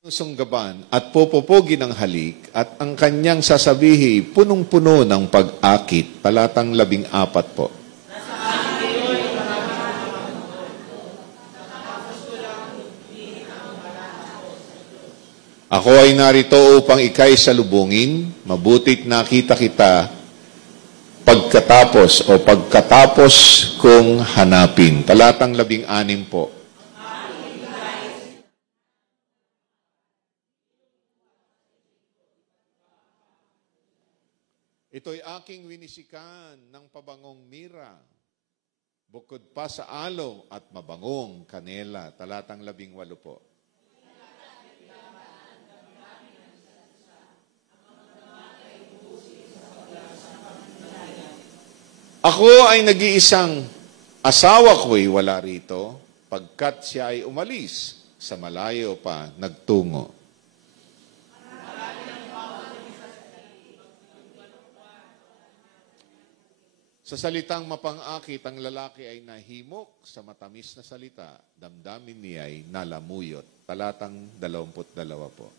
Sunggaban at pupupugi ng halik at ang kanyang sasabihi punong-puno ng pag-akit. Talatang 14 po. Ako ay narito upang ika'y salubungin, mabutit nakita kita pagkatapos kong hanapin. Talatang 16 po. Ito'y aking winisikan ng pabangong mira, bukod pa sa aloe at mabangong kanela. Talatang 18 po. Ako ay nag-iisang asawa ko'y wala rito, pagkat siya ay umalis, sa malayo pa nagtungo. Sa salitang mapang-akit, ang lalaki ay nahimok sa matamis na salita, damdamin niya ay nalamuyot. Talatang 22 po.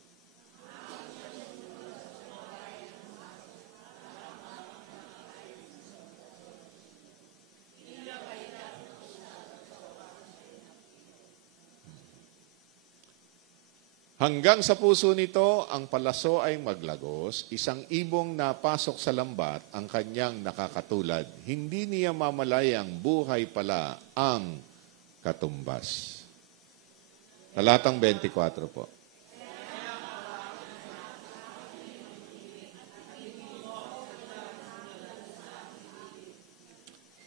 Hanggang sa puso nito, ang palaso ay maglagos, isang ibong napasok sa lambat, ang kanyang nakakatulad. Hindi niya mamalayang buhay pala ang katumbas. Talatang 24 po.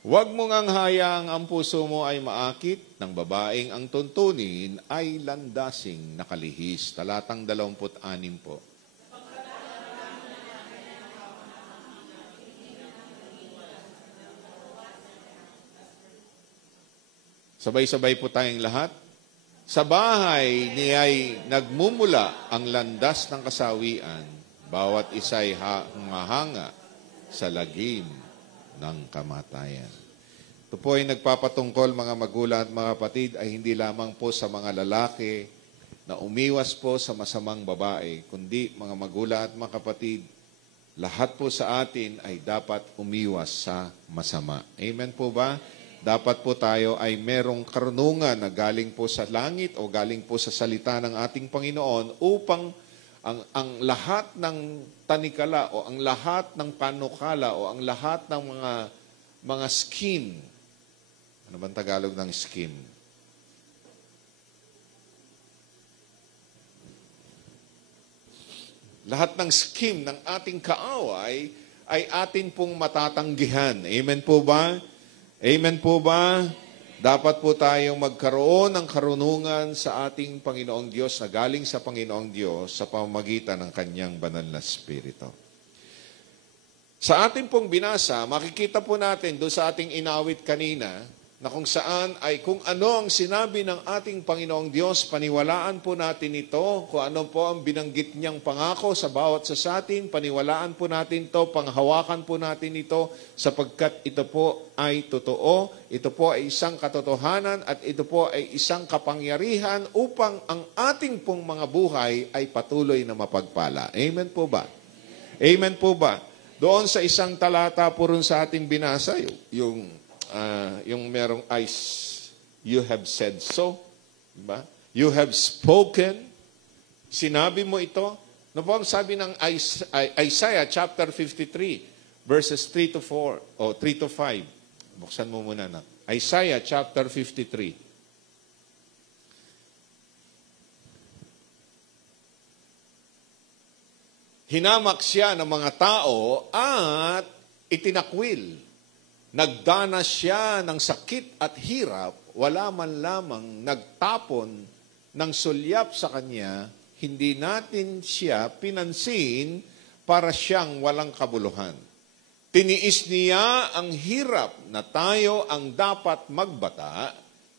Huwag mo ngang hayang ang puso mo ay maakit, ng babaeng ang tuntunin ay landasing nakalihis. Talatang 26 po. Sabay-sabay po tayong lahat. Sa bahay niya'y nagmumula ang landas ng kasawian, bawat isa'y hanga sa lagim ng kamatayan. Ito po ay nagpapatungkol, mga magulang at mga kapatid, ay hindi lamang po sa mga lalaki na umiwas po sa masamang babae, kundi mga magulang at mga kapatid, lahat po sa atin ay dapat umiwas sa masama. Amen po ba? Dapat po tayo ay merong karunungan na galing po sa langit o galing po sa salita ng ating Panginoon upang ang lahat ng tanikala o ang lahat ng panukala o ang lahat ng mga scheme. Ano bang Tagalog ng scheme? Lahat ng scheme ng ating kaaway ay atin pong matatanggihan. Amen po ba? Amen po ba? Dapat po tayong magkaroon ng karunungan sa ating Panginoong Diyos na galing sa Panginoong Diyos sa pamamagitan ng Kanyang banal na Espiritu. Sa ating pong binasa, makikita po natin doon sa ating inawit kanina na kung saan ay kung ano ang sinabi ng ating Panginoong Diyos, paniwalaan po natin ito, kung ano po ang binanggit niyang pangako sa bawat sa atin, paniwalaan po natin ito, panghawakan po natin ito, sapagkat ito po ay totoo, ito po ay isang katotohanan, at ito po ay isang kapangyarihan upang ang ating pong mga buhay ay patuloy na mapagpala. Amen po ba? Amen po ba? Doon sa isang talata po rin sa ating binasa, yung merong you have said so, diba? You have spoken, sinabi mo ito. Ano po ang sabi ng Isaiah chapter 53, verses 3 to 4, o 3 to 5. Buksan mo muna na. Isaiah chapter 53. Hinamak siya ng mga tao at itinakwil. Nagdanas siya ng sakit at hirap, wala man lamang nagtapon ng sulyap sa kanya, hindi natin siya pinansin para siyang walang kabuluhan. Tiniis niya ang hirap na tayo ang dapat magbata,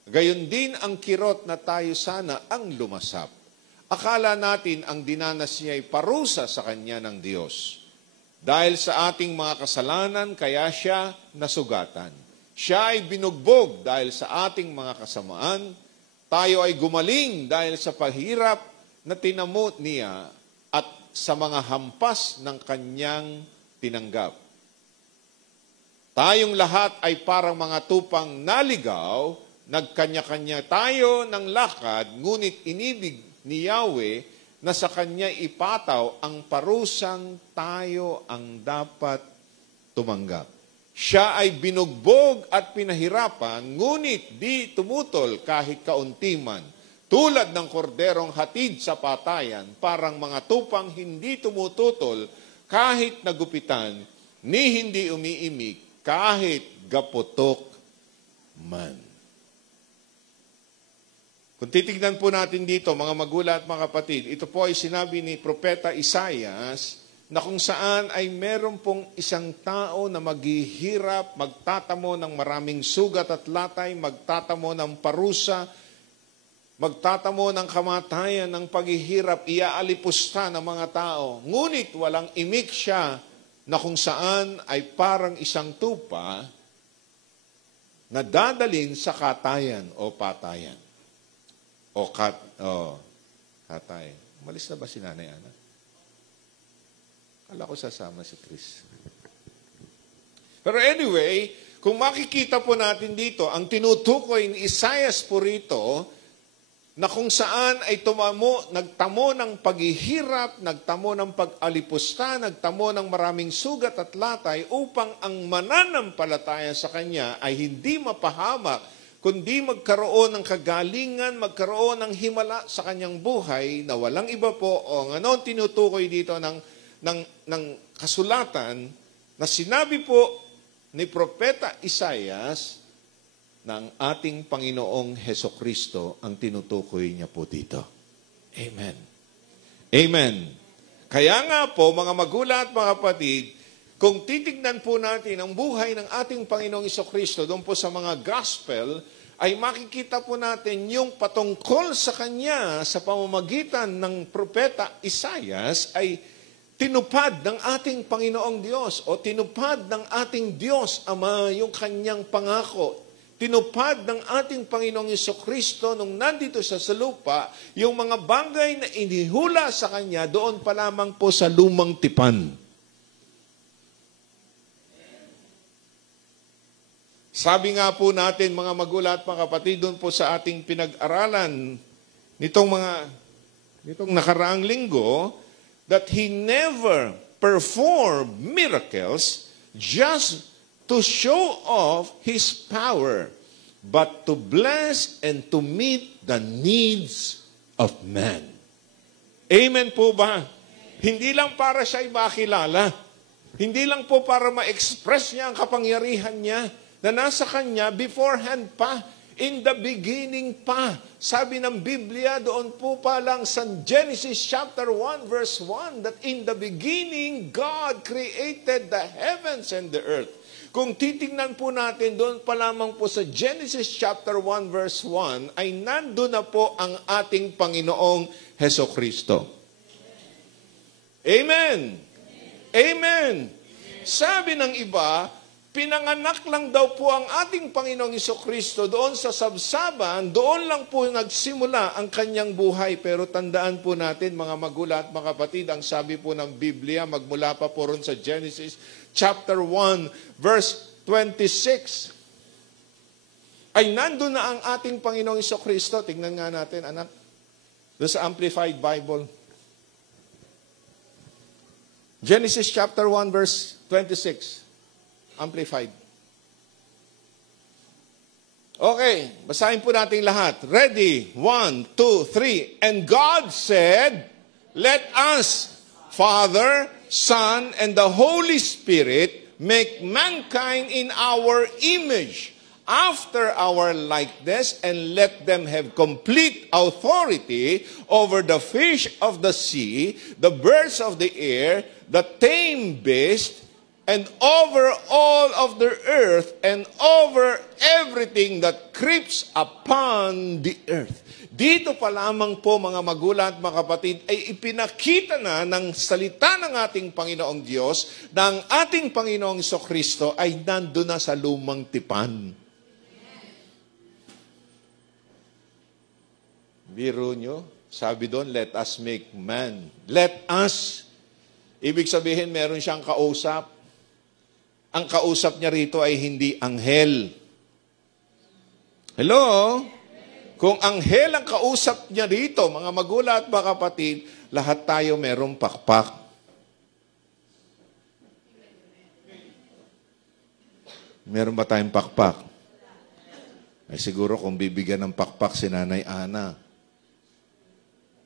gayon din ang kirot na tayo sana ang lumasap. Akala natin ang dinanas niya ay parusa sa kanya ng Diyos. Dahil sa ating mga kasalanan, kaya siya nasugatan. Siya ay binugbog dahil sa ating mga kasamaan. Tayo ay gumaling dahil sa paghirap na tinamo niya at sa mga hampas ng kanyang tinanggap. Tayong lahat ay parang mga tupang naligaw, nagkanya-kanya tayo ng lakad, ngunit inibig ni Yahweh na sa kanya ipataw ang parusang tayo ang dapat tumanggap. Siya ay binugbog at pinahirapan, ngunit di tumutol kahit kaunti man. Tulad ng korderong hatid sa patayan, parang mga tupang hindi tumututol kahit nagupitan, ni hindi umiimik kahit gaputok man. Kung titignan po natin dito, mga magulang at mga kapatid, ito po ay sinabi ni Propeta Isaias na kung saan ay meron pong isang tao na maghihirap, magtatamo ng maraming sugat at latay, magtatamo ng parusa, magtatamo ng kamatayan, ng paghihirap, iaalipusta ng mga tao. Ngunit walang imik siya na kung saan ay parang isang tupa na dadalin sa katayan o patayan. Katayan. Umalis na ba si Nanay Ana? Kala ko sasama si Chris. Pero anyway, kung makikita po natin dito, ang tinutukoy ni Isaias po rito, na kung saan ay nagtamo ng paghihirap, nagtamo ng pag-alipusta, nagtamo ng maraming sugat at latay upang ang mananampalataya sa Kanya ay hindi mapahamak, kundi magkaroon ng kagalingan, magkaroon ng himala sa Kanyang buhay na walang iba po o ano tinutukoy dito ng kasulatan na sinabi po ni Propeta Isaias ng ating Panginoong Hesukristo ang tinutukoy niya po dito. Amen. Amen. Kaya nga po, mga magulang at mga kapatid, kung titignan po natin ang buhay ng ating Panginoong Hesukristo doon po sa mga gospel, ay makikita po natin yung patungkol sa Kanya sa pamamagitan ng Propeta Isaias ay tinupad ng ating Panginoong Diyos o tinupad ng ating Diyos Ama yung Kanyang pangako. Tinupad ng ating Panginoong Hesukristo nung nandito sa lupa, yung mga bagay na inihula sa Kanya doon pa lamang po sa lumang tipan. Sabi nga po natin, mga magulang at mga kapatid, doon po sa ating pinag-aralan nitong nakaraang linggo, that He never performed miracles just to show off His power, but to bless and to meet the needs of man. Amen po ba? Hindi lang para siya'y makilala. Hindi lang po para ma-express niya ang kapangyarihan niya na nasa Kanya beforehand pa, in the beginning pa. Sabi ng Biblia doon po pa lang sa Genesis chapter 1 verse 1 that in the beginning God created the heavens and the earth. Kung titingnan po natin doon pa lamang po sa Genesis chapter 1 verse 1 ay nandun na po ang ating Panginoong Hesukristo. Amen. Amen. Sabi ng iba, pinanganak lang daw po ang ating Panginoong Hesukristo doon sa sabsaban, doon lang po nagsimula ang kanyang buhay. Pero tandaan po natin, mga magulang at mga kapatid, ang sabi po ng Biblia, magmula pa po ron sa Genesis chapter 1, verse 26, ay nandun na ang ating Panginoong Hesukristo. Tingnan nga natin, anak, doon sa Amplified Bible. Genesis chapter 1, verse 26. Amplified. Okay, basahin po natin lahat. Ready? 1, 2, 3. And God said, let us, Father, Son, and the Holy Spirit, make mankind in our image, after our likeness, and let them have complete authority over the fish of the sea, the birds of the air, the tame beast, and over all of the earth, and over everything that creeps upon the earth. Dito pa lamang po, mga magulang at mga kapatid, ay ipinakita na ng salita ng ating Panginoong Diyos na ang ating Panginoong Hesukristo ay nandun na sa lumang tipan. Biro nyo, Sabi doon, let us make man. Let us. Ibig sabihin, meron siyang kausap. Ang kausap niya rito ay hindi anghel. Hello? Kung anghel ang kausap niya rito, mga magulang at mga kapatid, lahat tayo merong pakpak. Meron ba tayong pakpak? Ay siguro kung bibigyan ng pakpak si Nanay Ana,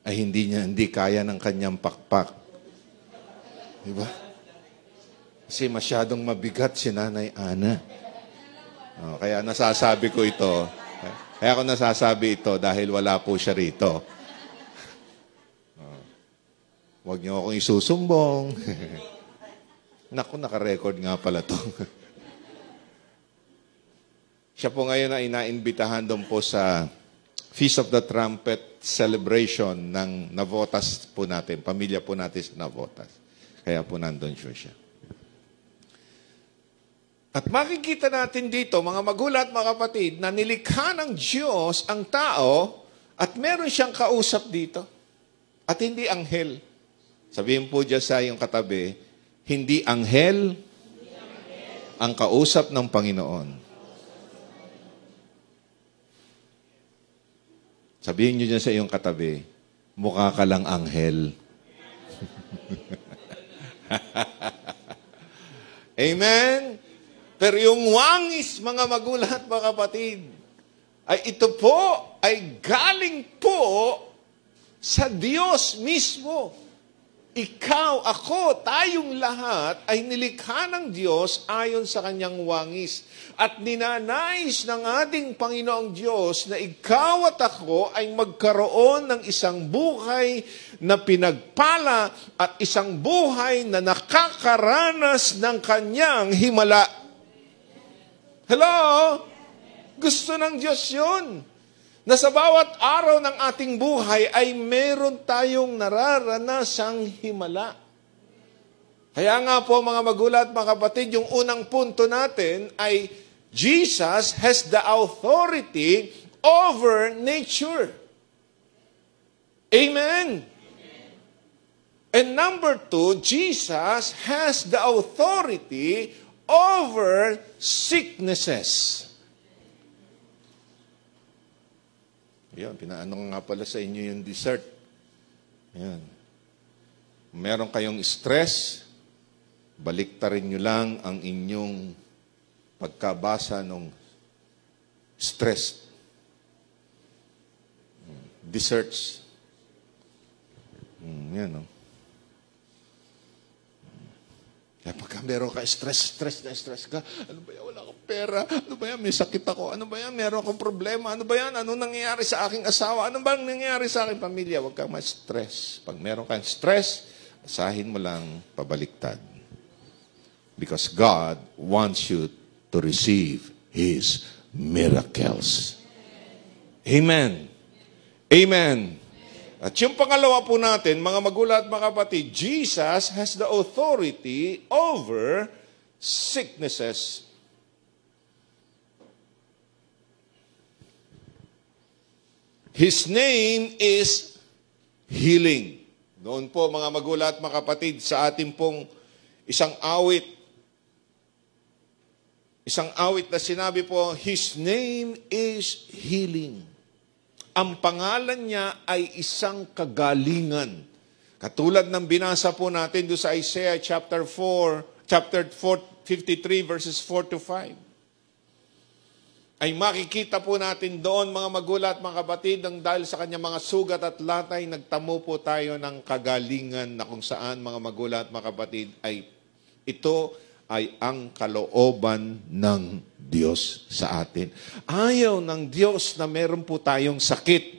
ay hindi kaya ng kanyang pakpak. Diba? Kasi masyadong mabigat si Nanay Ana. Kaya nasasabi ko ito. Kaya ako nasasabi ito dahil wala po siya rito. Huwag niyo akong isusumbong. Naku, naka-record nga pala to. Siya po ngayon ay naimbitahan doon po sa Feast of the Trumpet celebration ng Navotas po natin. Pamilya po natin sa Navotas. Kaya po nandun siya. At makikita natin dito, mga magulang at mga kapatid, na nilikha ng Diyos ang tao at meron siyang kausap dito. At hindi anghel. Sabihin po dyan sa iyong katabi, hindi anghel ang kausap ng Panginoon. Sabihin nyo dyan sa iyong katabi, mukha ka lang anghel. Amen? Pero yung wangis, mga magulang at mga kapatid, ay ito po ay galing po sa Diyos mismo. Ikaw, ako, tayong lahat ay nilikha ng Diyos ayon sa kanyang wangis. At ninanais ng ating Panginoong Diyos na ikaw at ako ay magkaroon ng isang buhay na pinagpala at isang buhay na nakakaranas ng kanyang himala. Hello? Gusto ng Diyos yun. Na sa bawat araw ng ating buhay ay meron tayong nararanasang himala. Kaya nga po mga magulang at mga kapatid, yung unang punto natin ay Jesus has the authority over nature. Amen? And number 2, Jesus has the authority over sicknesses. Yan, pinaano nga pala sa inyo yung dessert. Yan. Meron kayong stress, baliktarin nyo lang ang inyong pagkabasa ng stress. Desserts. Yan, no? Kaya pagka meron ka stress ka, ano ba yan, wala akong pera, ano ba yan, may sakit ako, ano ba yan, meron akong problema, ano ba yan, ano nangyayari sa aking asawa, ano ba nangyayari sa aking pamilya, huwag kang ma-stress. Pag meron kang stress, asahin mo lang pabaliktad. Because God wants you to receive His miracles. Amen. Amen. At yung pangalawa po natin, mga magulang at mga kapatid, Jesus has the authority over sicknesses. His name is healing. Noon po, mga magulang at mga kapatid, sa ating pong isang awit na sinabi po, His name is healing. Ang pangalan niya ay isang kagalingan. Katulad ng binasa po natin doon sa Isaiah chapter 53 verses 4 to 5. Ay makikita po natin doon, mga magulang at mga kapatid, ang dahil sa kanyang mga sugat at latay, nagtamo po tayo ng kagalingan na kung saan, mga magulang at mga kapatid, ay ito ay ang kalooban ng Diyos sa atin. Ayaw ng Diyos na meron po tayong sakit.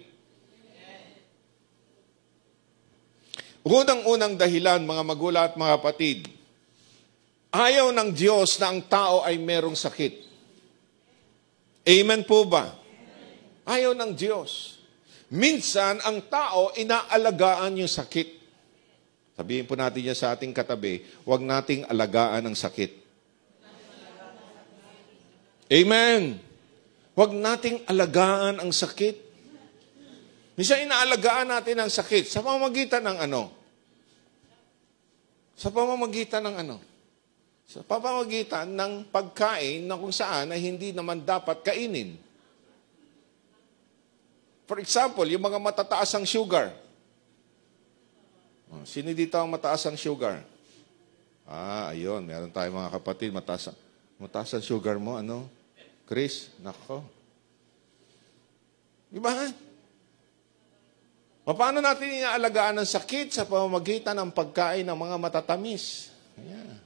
Unang-unang dahilan, mga magulang at mga kapatid, ayaw ng Diyos na ang tao ay merong sakit. Amen po ba? Ayaw ng Diyos. Minsan, ang tao, inaalagaan yung sakit. Sabihin po natin yan sa ating katabi, huwag nating alagaan ang sakit. Amen. Huwag nating alagaan ang sakit. Minsan inaalagaan natin ang sakit sa pamamagitan ng ano? Sa pamamagitan ng ano? Sa pamamagitan ng pagkain na kung saan ay hindi naman dapat kainin. For example, yung mga matataas ang sugar. Sino dito ang mataas ang sugar? Ayun. Meron tayong mga kapatid. Mataas ang sugar mo. Ano? Chris? Nako. Diba? Paano natin inaalagaan ang sakit sa pamamagitan ng pagkain ng mga matatamis? Ayan.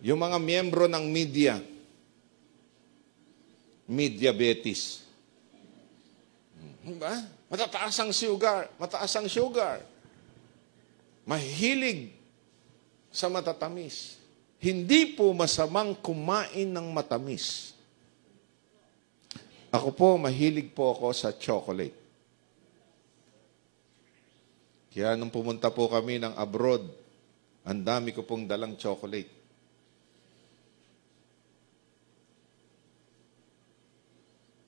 Yung mga miyembro ng media. Diabetes. Diba? Mataas ang sugar. Mahilig sa matatamis. Hindi po masamang kumain ng matamis. Ako po, mahilig po ako sa chocolate. Kaya nung pumunta po kami ng abroad, ang dami ko pong dalang chocolate.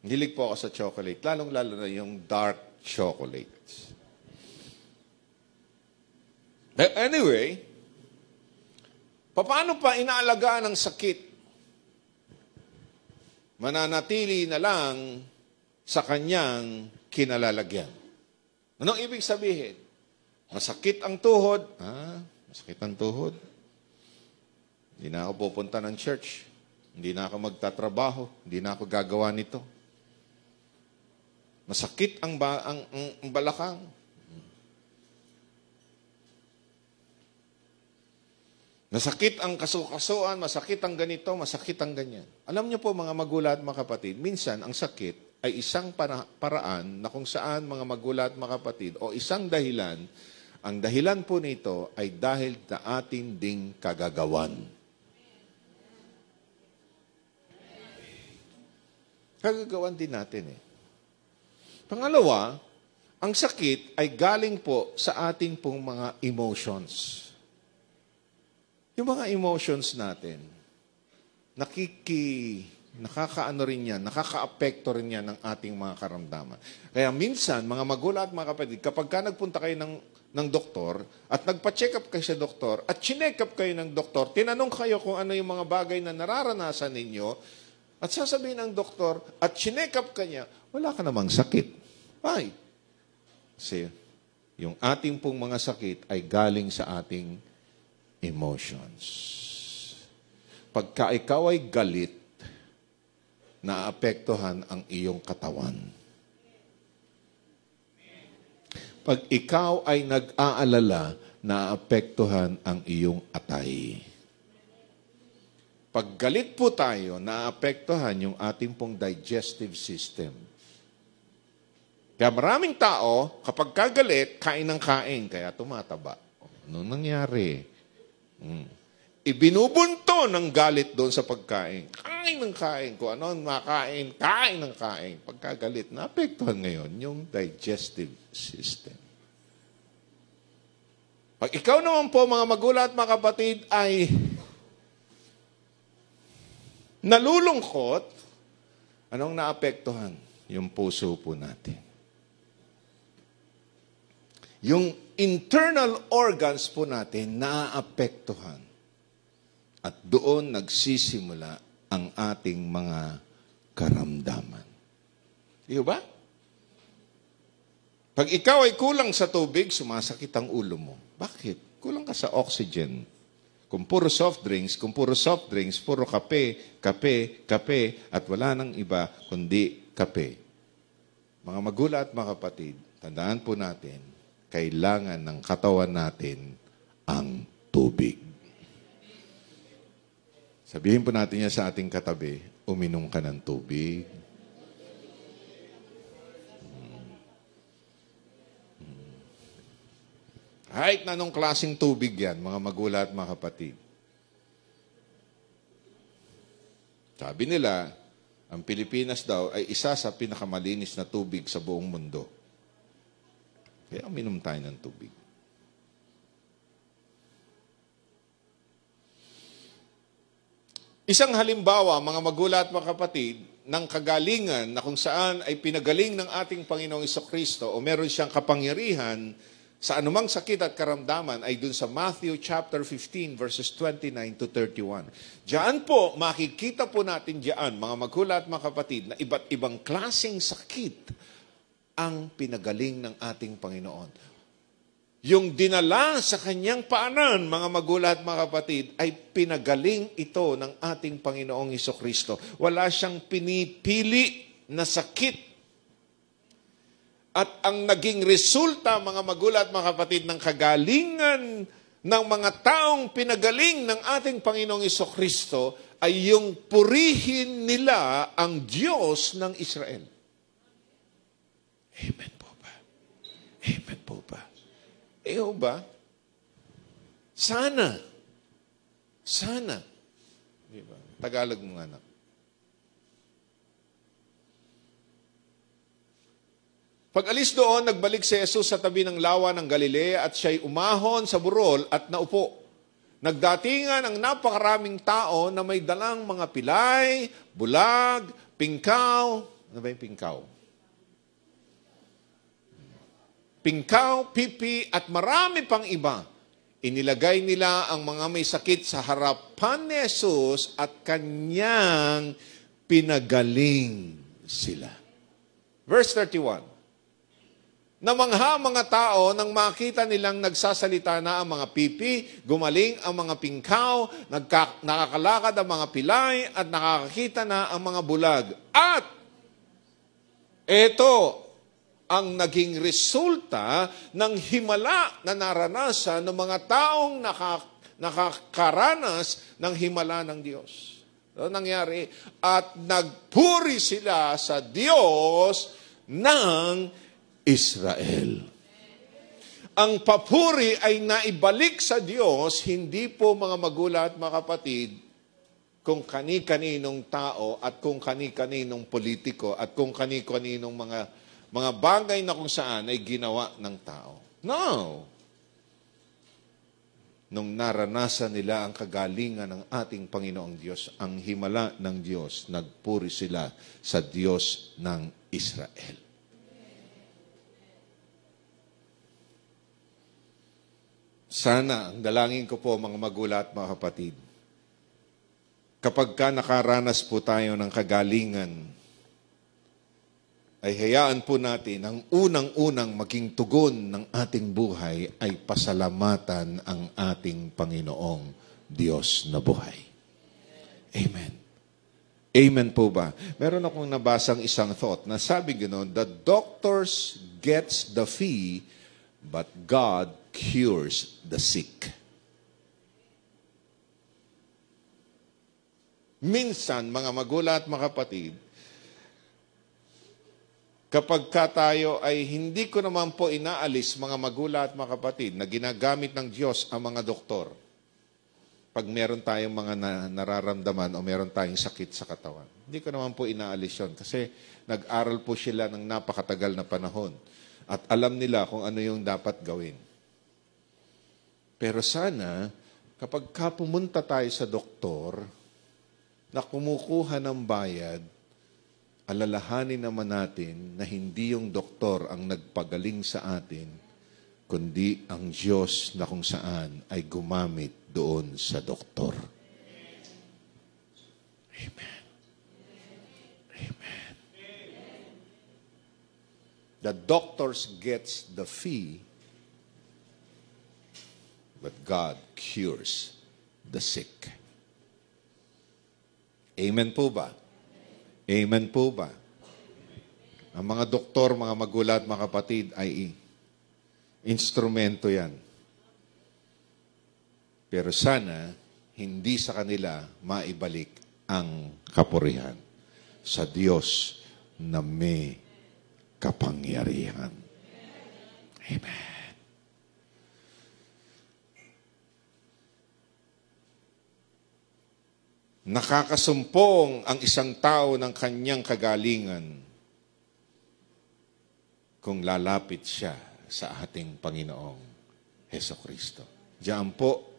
Hilig po ako sa chocolate, lalong-lalo na yung dark chocolates. But anyway, paano pa inaalagaan ang sakit? Mananatili na lang sa kanyang kinalalagyan. Anong ibig sabihin? Masakit ang tuhod. Masakit ang tuhod. Hindi na ako pupunta ng church. Hindi na ako magtatrabaho. Hindi na ako gagawa nito. Masakit ang balakang. Masakit ang kasukasuan, masakit ang ganito, masakit ang ganyan. Alam niyo po mga magulang at mga kapatid, minsan ang sakit ay isang paraan na kung saan mga magulang at mga kapatid o isang dahilan, ang dahilan po nito ay dahil sa ating ding kagagawan. Kagagawan din natin eh. Pangalawa, ang sakit ay galing po sa ating pong mga emotions. Yung mga emotions natin, nakakaano rin yan, nakaka-apekto rin yan ng ating mga karamdaman. Kaya minsan, mga magulang at mga kapatid, kapag ka nagpunta kayo ng doktor at nagpa-check up kayo sa doktor at chinek up kayo ng doktor, tinanong kayo kung ano yung mga bagay na nararanasan ninyo at sasabihin ng doktor at chinek up ka niya, wala ka namang sakit. Why? Kasi yung ating pong mga sakit ay galing sa ating emotions. Pagka ikaw ay galit, naapektuhan ang iyong katawan. Pag ikaw ay nag-aalala, naapektuhan ang iyong atay. Pag galit po tayo, naapektuhan yung ating pong digestive system. Kaya maraming tao, kapag kagalit, kain ng kain, kaya tumataba. Ano nangyari? Ibinubunto ng galit doon sa pagkain. Kain ng kain. Kung ano makain, kain ng kain. Pagkagalit, naapektuhan ngayon yung digestive system. Pag ikaw naman po, mga magulang at mga kapatid, ay nalulungkot, anong naapektuhan? Yung puso po natin. Yung internal organs po natin naaapektuhan. At doon nagsisimula ang ating mga karamdaman. Di ba? Pag ikaw ay kulang sa tubig, sumasakit ang ulo mo. Bakit? Kulang ka sa oxygen. Kung puro soft drinks, puro kape, at wala nang iba kundi kape. Mga magulang at mga kapatid, tandaan po natin, kailangan ng katawan natin ang tubig. Sabihin po natin yan sa ating katabi, uminom ka ng tubig. Kahit na anong klaseng tubig yan, mga magulang at mga kapatid. Sabi nila, ang Pilipinas daw ay isa sa pinakamalinis na tubig sa buong mundo. Kaya uminom tayo ng tubig. Isang halimbawa, mga magulang at mga kapatid, ng kagalingan na kung saan ay pinagaling ng ating Panginoong Jesucristo o meron siyang kapangyarihan sa anumang sakit at karamdaman ay dun sa Matthew chapter 15 verses 29 to 31. Diyan po, makikita po natin diyan, mga magulang at mga kapatid, na iba't ibang klaseng sakit ang pinagaling ng ating Panginoon. Yung dinala sa kanyang paanan, mga magulang at mga kapatid, ay pinagaling ito ng ating Panginoong Jesucristo. Wala siyang pinipili na sakit. At ang naging resulta, mga magulang at mga kapatid, ng kagalingan ng mga taong pinagaling ng ating Panginoong Jesucristo ay yung purihin nila ang Diyos ng Israel. Amen po ba? Amen po ba? Ba? Sana. Diba? Tagalog mo anak. Pag alis doon, nagbalik si Jesus sa tabi ng lawa ng Galilea at siya'y umahon sa burol at naupo. Nagdatingan ang napakaraming tao na may dalang mga pilay, bulag, pingkaw. Ano ba yung pingkaw? Pingkaw, pipi, at marami pang iba. Inilagay nila ang mga may sakit sa harapan ni Jesus at kanyang pinagaling sila. Verse 31. Namangha mga tao nang makita nilang nagsasalita na ang mga pipi, gumaling ang mga pingkaw, nakakalakad ang mga pilay, at nakakakita na ang mga bulag. At ito ang naging resulta ng himala na naranasan ng mga taong nakakaranas ng himala ng Diyos. So, nangyari, at nagpuri sila sa Diyos ng Israel. Ang papuri ay naibalik sa Diyos, hindi po mga magulang at mga kapatid, kung kani-kaninong tao at kung kani-kaninong politiko at kung kani-kaninong mga bagay na kung saan ay ginawa ng tao. No. Nung naranasan nila ang kagalingan ng ating Panginoong Diyos, ang himala ng Diyos, nagpuri sila sa Diyos ng Israel. Sana, ang dalangin ko po mga magulang at mga kapatid, kapag ka nakaranas po tayo ng kagalingan, ay hayaan po natin ang unang-unang maging tugon ng ating buhay ay pasalamatan ang ating Panginoong Diyos na buhay. Amen. Amen po ba? Meron akong nabasang isang thought na sabi gano'n, the doctors gets the fee, but God cures the sick. Minsan, mga magulang at mga kapatid, kapag ka tayo ay hindi ko naman po inaalis, mga magulang at mga kapatid, na ginagamit ng Diyos ang mga doktor pag meron tayong mga nararamdaman o meron tayong sakit sa katawan. Hindi ko naman po inaalis yun kasi nag-aral po sila ng napakatagal na panahon at alam nila kung ano yung dapat gawin. Pero sana, kapag ka pumunta tayo sa doktor na kumukuha ng bayad, alalahanin naman natin na hindi yung doktor ang nagpagaling sa atin, kundi ang Diyos na kung saan ay gumamit doon sa doktor. Amen. Amen. The doctors gets the fee, but God cures the sick. Amen po ba? Amen po ba? Ang mga doktor, mga magulang at mga kapatid ay instrumento yan. Pero sana, hindi sa kanila maibalik ang kapurihan sa Diyos na may kapangyarihan. Amen. Nakakasumpong ang isang tao ng kanyang kagalingan kung lalapit siya sa ating Panginoong Hesukristo. Diyan po,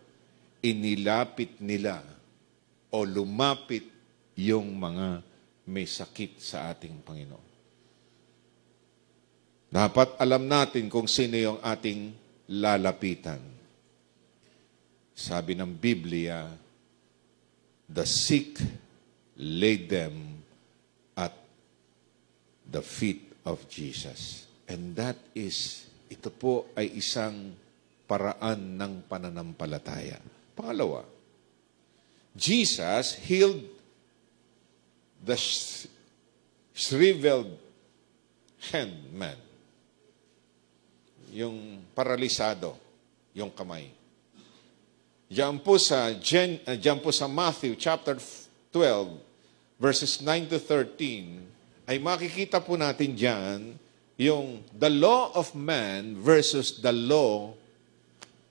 inilapit nila o lumapit yung mga may sakit sa ating Panginoon. Dapat alam natin kung sino yung ating lalapitan. Sabi ng Biblia, the sick laid them at the feet of Jesus. And that is, ito po ay isang paraan ng pananampalataya. Pangalawa, Jesus healed the shriveled hand man. Yung paralisado, yung kamay. Diyan po sa Matthew chapter 12, verses 9 to 13, ay makikita po natin diyan yung the law of man versus the law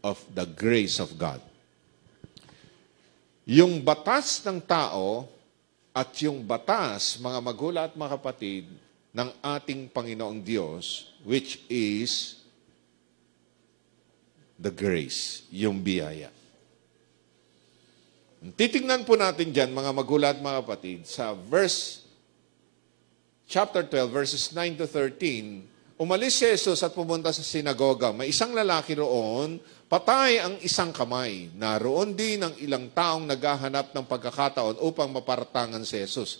of the grace of God. Yung batas ng tao at yung batas, mga magulang at mga kapatid, ng ating Panginoong Diyos, which is the grace, yung biyaya. Titingnan po natin dyan, mga magulang at mga kapatid, sa chapter 12, verses 9 to 13, umalis si Jesus at pumunta sa sinagoga. May isang lalaki roon, patay ang isang kamay. Naroon din ang ilang taong naghahanap ng pagkakataon upang mapartangan si Jesus.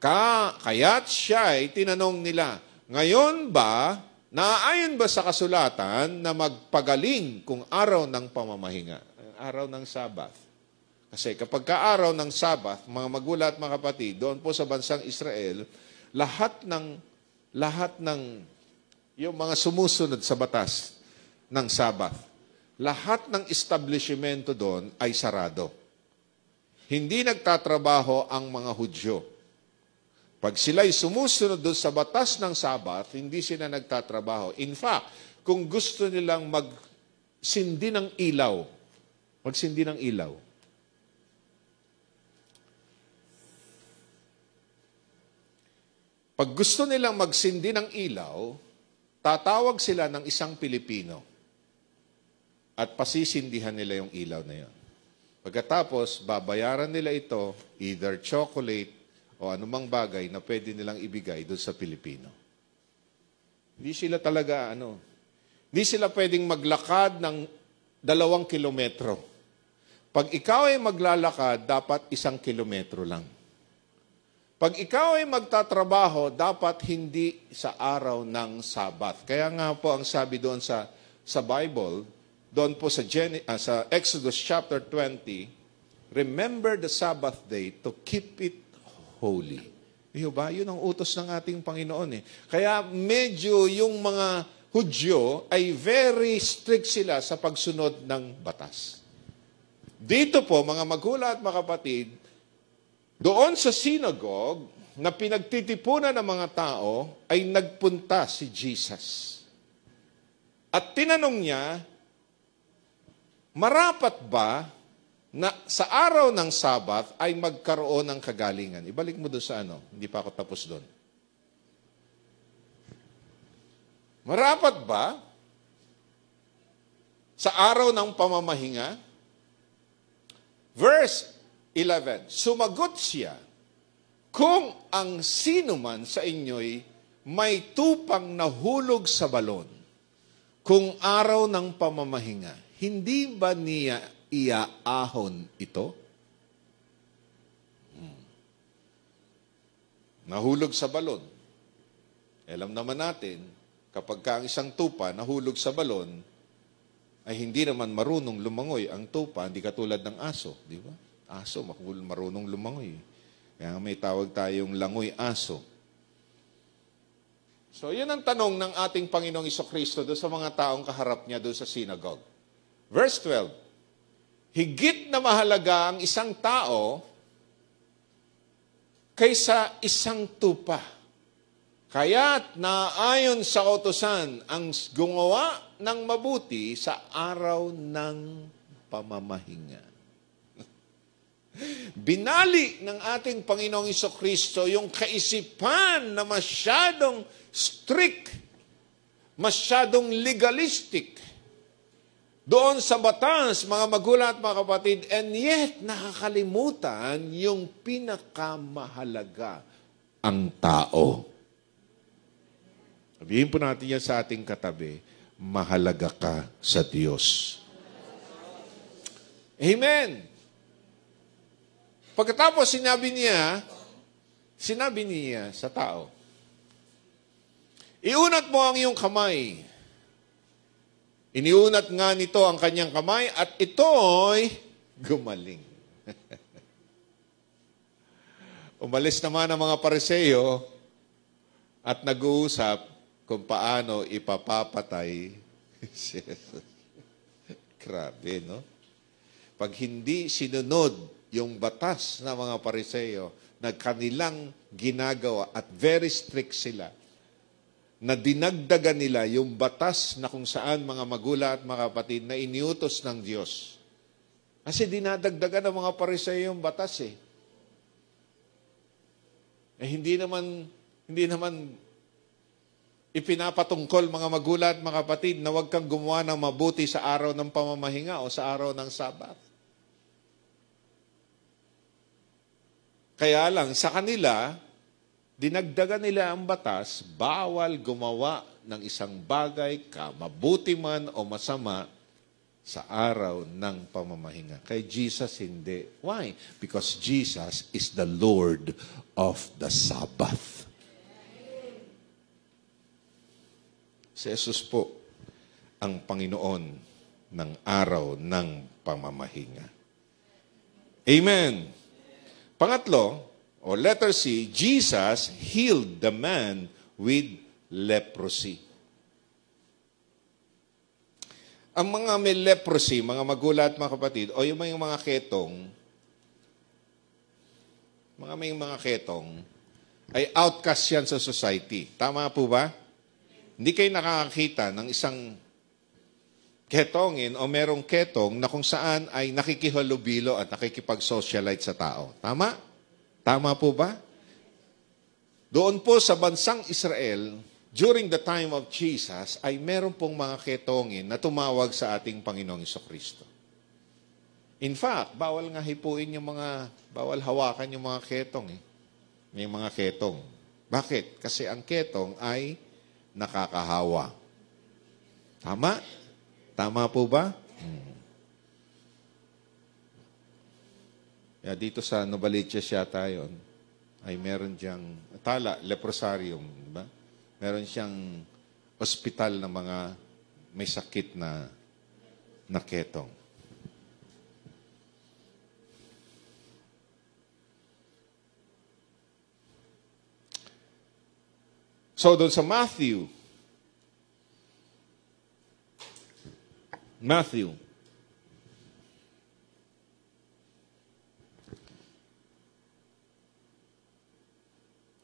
Kaya't siya ay tinanong nila, ngayon ba, naaayon ba sa kasulatan na magpagaling kung araw ng pamamahinga? Araw ng Sabath. Kasi kapag araw ng Sabath, mga magulang at mga kapatid, doon po sa bansang Israel, lahat ng yung mga sumusunod sa batas ng Sabath, lahat ng establishmento doon ay sarado. Hindi nagtatrabaho ang mga Hudyo. Pag sila'y sumusunod doon sa batas ng Sabath, hindi sila nagtatrabaho. In fact, kung gusto nilang magsindi ng ilaw, pag gusto nilang magsindi ng ilaw, tatawag sila ng isang Pilipino at pasisindihan nila yung ilaw na yon. Pagkatapos, babayaran nila ito, either chocolate o anumang bagay na pwede nilang ibigay doon sa Pilipino. Hindi sila pwedeng maglakad ng 2 kilometro. Pag ikaw ay maglalakad, dapat 1 kilometro lang. Pag ikaw ay magtatrabaho, dapat hindi sa araw ng Sabath. Kaya nga po ang sabi doon sa Bible, doon po sa Exodus chapter 20, remember the Sabbath day to keep it holy. Di ba? Yun ang utos ng ating Panginoon. Kaya medyo yung mga Hudyo ay very strict sila sa pagsunod ng batas. Dito po, mga magulang at mga kapatid, doon sa synagogue na pinagtitipunan ng mga tao ay nagpunta si Jesus. At tinanong niya, marapat ba na sa araw ng Sabath ay magkaroon ng kagalingan? Ibalik mo doon sa hindi pa ako tapos doon. Marapat ba sa araw ng pamamahinga? Verse 11, sumagot siya, kung ang sino man sa inyo'y may tupang nahulog sa balon, kung araw ng pamamahinga, hindi ba niya iaahon ito? Nahulog sa balon. Alam naman natin, kapag ang isang tupa nahulog sa balon, ay hindi naman marunong lumangoy ang tupa, hindi katulad ng aso, di ba? Aso, marunong lumangoy. Kaya may tawag tayong langoy aso. So, yun ang tanong ng ating Panginoong Jesucristo doon sa mga taong kaharap niya doon sa synagogue. Verse 12, higit na mahalaga ang isang tao kaysa isang tupa. Kaya't naayon sa kautusan ang gumawa ng mabuti sa araw ng pamamahinga. Binali ng ating Panginoong Jesucristo yung kaisipan na masyadong strict, masyadong legalistic doon sa batas, mga magulang at mga kapatid, and yet nakakalimutan yung pinakamahalaga ang tao. Sabihin po natin yan sa ating katabi, mahalaga ka sa Diyos. Amen. Pagkatapos sinabi niya sa tao, iunat mo ang iyong kamay. Iniunat nga nito ang kanyang kamay at ito'y gumaling. Umalis naman ang mga Pariseo at nag-uusap kung paano ipapapatay si Jesus. Grabe, no? Pag hindi sinunod yung batas ng mga Pariseo na kanilang ginagawa at very strict sila, na dinagdagan nila yung batas na kung saan mga magulang at mga kapatid na iniutos ng Diyos. Kasi dinadagdagan ng mga Pariseo yung batas eh. Hindi naman ipinapatungkol mga magulang at mga kapatid na huwag kang gumawa ng mabuti sa araw ng pamamahinga o sa araw ng Sabat. Kaya lang, sa kanila, dinagdagan nila ang batas, bawal gumawa ng isang bagay, mabuti man o masama, sa araw ng pamamahinga. Kay Jesus, hindi. Why? Because Jesus is the Lord of the Sabbath. Si Jesus po ang Panginoon ng araw ng pamamahinga. Amen. Pangatlo, o letter C, Jesus healed the man with leprosy. Ang mga may leprosy, mga magulang at mga kapatid, o yung mga ketong, may mga ketong, ay outcast yan sa society. Tama po ba? Hindi kayo nakakakita ng isang ketongin o merong ketong na kung saan ay nakikihalubilo at nakikipag-socialite sa tao. Tama? Tama po ba? Doon po sa bansang Israel, during the time of Jesus, ay meron pong mga ketongin na tumawag sa ating Panginoong Jesucristo. In fact, bawal nga hipuin bawal hawakan yung mga ketong eh. May mga ketong. Bakit? Kasi ang ketong ay nakakahawa. Tama? Tama po ba? Dito sa Novaliches yata yun, ay meron diyang, leprosarium, diba? Meron siyang ospital na mga may sakit na ketong. So, doon sa Matthew,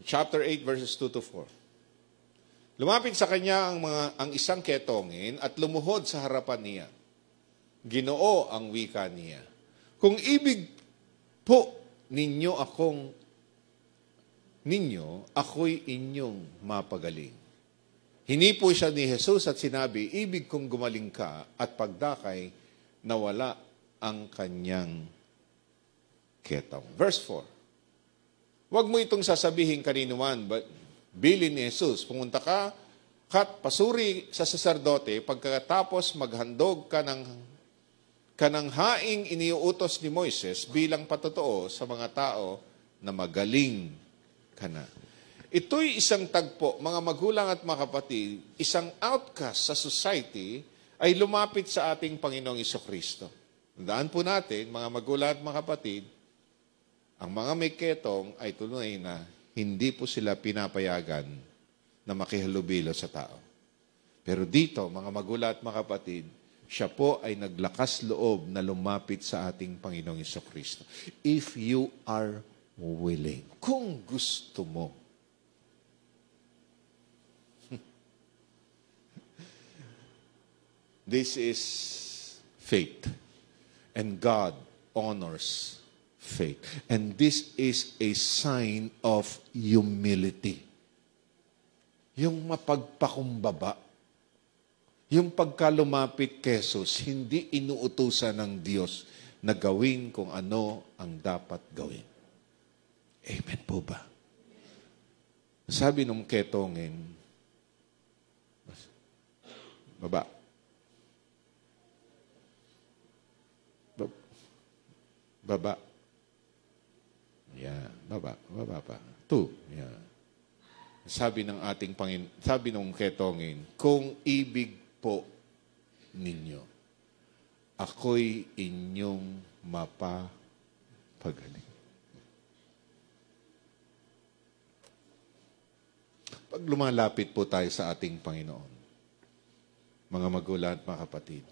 chapter 8, verses 2 to 4. Lumapit sa kanya ang isang ketongin at lumuhod sa harapan niya. Ginoo ang wika niya. Kung ibig po ako'y inyong mapagaling. Hinipo siya ni Jesus at sinabi, ibig kong gumaling ka at pagdakay nawala ang kanyang ketong. Verse 4. Huwag mo itong sasabihin kaninuman, but bilin ni Jesus, pumunta ka, pasuri sa saserdote, pagkatapos maghandog ka ng haing iniuutos ni Moises bilang patotoo sa mga tao na magaling ka na. Ito'y isang tagpo, mga magulang at mga kapatid, isang outcast sa society ay lumapit sa ating Panginoong Jesucristo. Tandaan po natin, mga magulang at mga kapatid, ang mga may ketong ay tuloy na hindi po sila pinapayagan na makihalubilo sa tao. Pero dito, mga magulang at mga kapatid, siya po ay naglakas loob na lumapit sa ating Panginoong Jesucristo. If you are willing, kung gusto mo. This is faith. And God honors faith. And this is a sign of humility. Yung mapagpakumbaba. Yung pagkalumapit kay Jesus, hindi inuutusan ng Diyos na gawin kung ano ang dapat gawin. Amen po ba? Sabi nung ketongin, baba. Baba. Yeah, baba pa. 2. Yeah. Sabi ng ating sabi nung ketongin, kung ibig po ninyo, ako'y inyong mapapagaling. Pag lumalapit po tayo sa ating Panginoon, mga magulang at mga kapatid,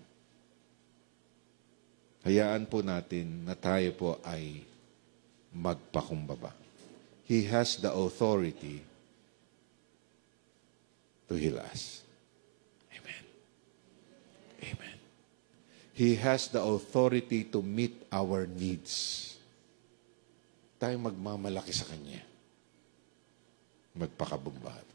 hayaan po natin na tayo po ay magpakumbaba. He has the authority to heal us. Amen. Amen. He has the authority to meet our needs. Tayo magmamalaki sa Kanya. Magpakabumbahat.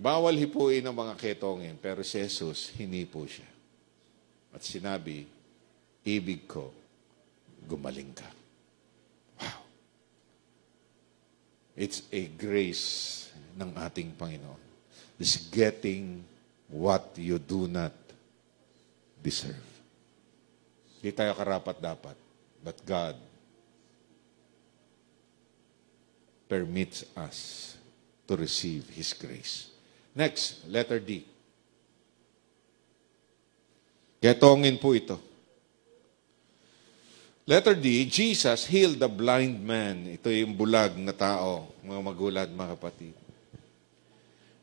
Bawal hipuin ang mga ketongin, pero si Jesus, hinipo siya. At sinabi, ibig ko, gumaling ka. Wow. It's a grace ng ating Panginoon. It's getting what you do not deserve. Hindi tayo karapat-dapat, but God permits us to receive His grace. Next, letter D. Ketongin po ito. Letter D, Jesus healed the blind man. Ito yung bulag na tao, mga magulang, mga kapatid.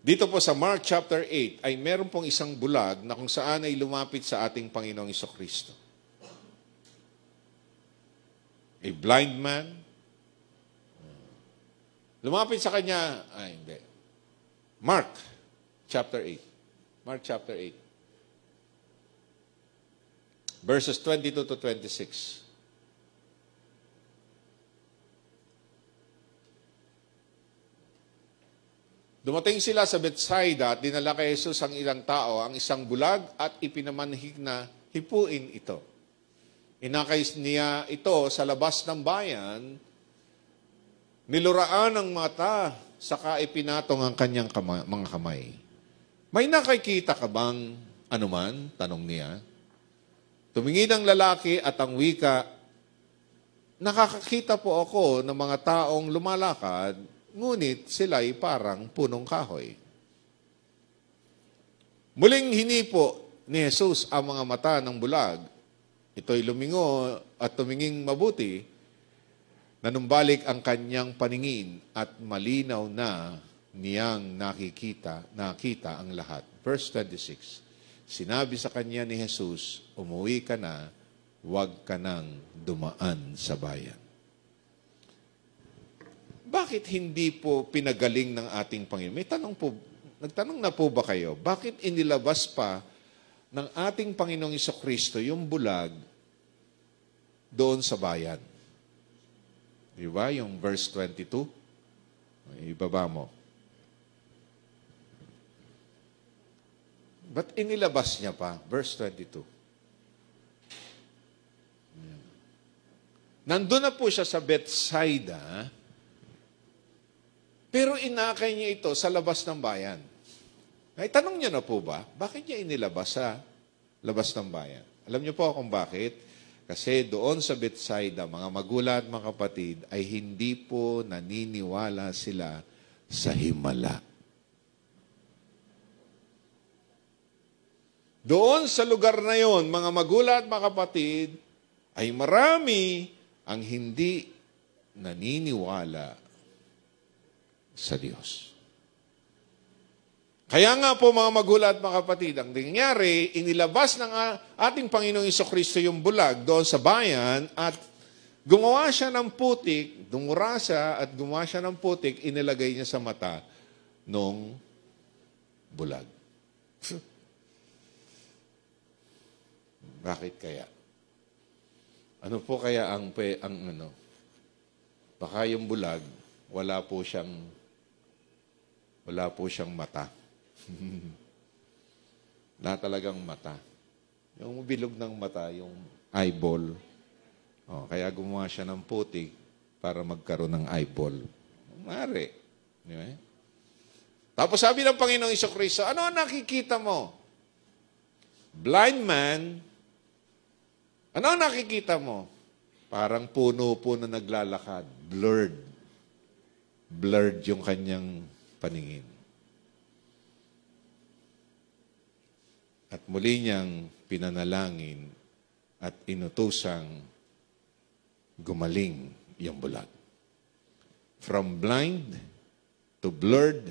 Dito po sa Mark chapter 8, ay meron pong isang bulag na kung saan ay lumapit sa ating Panginoong Jesucristo. A blind man. Lumapit sa kanya, hindi. Mark chapter 8. Mark chapter 8. Verses 22 to 26. Dumating sila sa Bethsaida at dinala kay Jesus ang ilang tao, ang isang bulag at ipinamanhig na hipuin ito. Inakay niya ito sa labas ng bayan, niluraan ang mata, saka ipinatong ang kanyang mga kamay. May nakikita ka bang anuman? Tanong niya. Tumingin ang lalaki at ang wika, nakakakita po ako ng mga taong lumalakad, ngunit sila'y parang punong kahoy. Muling hinipo ni Jesus ang mga mata ng bulag. Ito'y lumingo at tuminging mabuti, nanumbalik ang kanyang paningin at malinaw na niyang nakita ang lahat. Verse 26. Sinabi sa kanya ni Jesus, umuwi ka na, huwag ka nang dumaan sa bayan. Bakit hindi po pinagaling ng ating Panginoon? Nagtanong na po ba kayo, bakit inilabas pa ng ating Panginoong Jesucristo yung bulag doon sa bayan? Di ba? Yung verse 22. Ibaba mo. Ba't inilabas niya pa? Verse 22. Nandun na po siya sa Bethsaida, pero inakay niya ito sa labas ng bayan. Ay, tanong niyo na po ba, bakit niya inilabas sa labas ng bayan? Alam niyo po kung bakit? Kasi doon sa Bethsaida, mga magulang at mga kapatid, ay hindi po naniniwala sila sa himala. Doon sa lugar na yon, mga magulang at mga kapatid, ay marami ang hindi naniniwala sa Diyos. Kaya nga po mga magulang at mga kapatid, ang nangyari, inilabas ng ating Panginoong Jesucristo yung bulag doon sa bayan at gumawa siya ng putik, dumura siya at gumawa siya ng putik, inilagay niya sa mata nung bulag. Bakit kaya? Ano po kaya ang ano? Baka yung bulag, wala po siyang mata. Wala talagang mata. Yung bilog ng mata, yung eyeball. Kaya gumawa siya ng putik para magkaroon ng eyeball. Mari. Di ba? Tapos sabi ng Panginoong Jesucristo, ano ang nakikita mo? Blind man, ano ang nakikita mo? Parang puno-puno naglalakad. Blurred. Blurred yung kanyang paningin. At muli niyang pinanalangin at inutusang gumaling yung bulag. From blind to blurred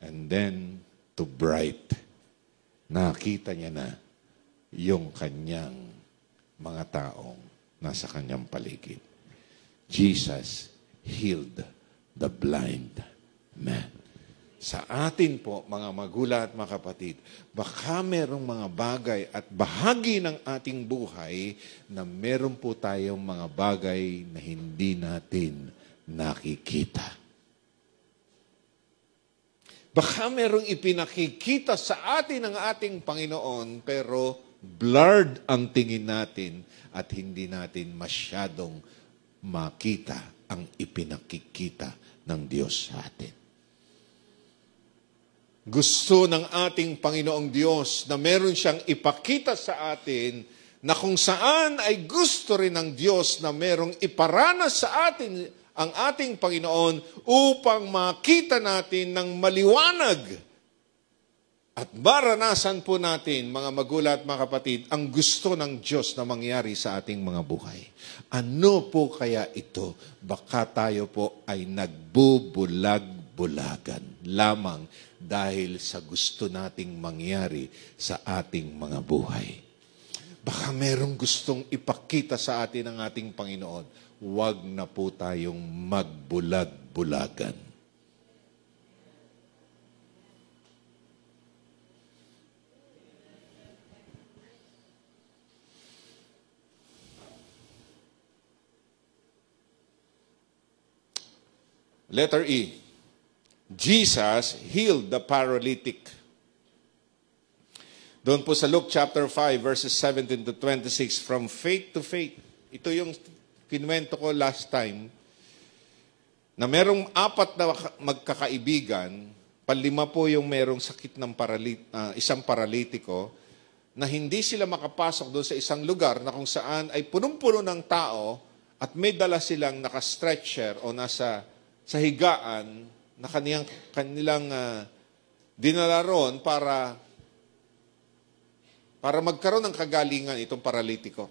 and then to bright. Nakita niya na yung kanyang mga taong nasa kanyang paligid. Jesus healed the blind man. Sa atin po, mga magulang at mga kapatid, baka merong mga bagay at bahagi ng ating buhay na meron po tayong mga bagay na hindi natin nakikita. Baka merong ipinakikita sa atin ng ating Panginoon, pero blurred ang tingin natin at hindi natin masyadong makita ang ipinakikita ng Diyos sa atin. Gusto ng ating Panginoong Diyos na meron siyang ipakita sa atin na kung saan ay gusto rin ng Diyos na merong iparanas sa atin ang ating Panginoon upang makita natin ng maliwanag at maranasan po natin, mga magulang at mga kapatid, ang gusto ng Diyos na mangyari sa ating mga buhay. Ano po kaya ito? Baka tayo po ay nagbubulag-bulagan lamang dahil sa gusto nating mangyari sa ating mga buhay. Baka merong gustong ipakita sa atin ng ating Panginoon. Huwag na po tayong magbulag-bulagan. Letter E. Jesus healed the paralytic. Doon po sa Luke chapter 5, verses 17 to 26, from faith to faith. Ito yung kinuwento ko last time, na merong 4 na magkakaibigan, 5 po yung merong sakit ng isang paralitiko, na hindi sila makapasok doon sa isang lugar na kung saan ay punong-puno ng tao at may dala silang naka-stretcher o nasa sa higaan na kanilang dinala roon para magkaroon ng kagalingan itong paralitiko.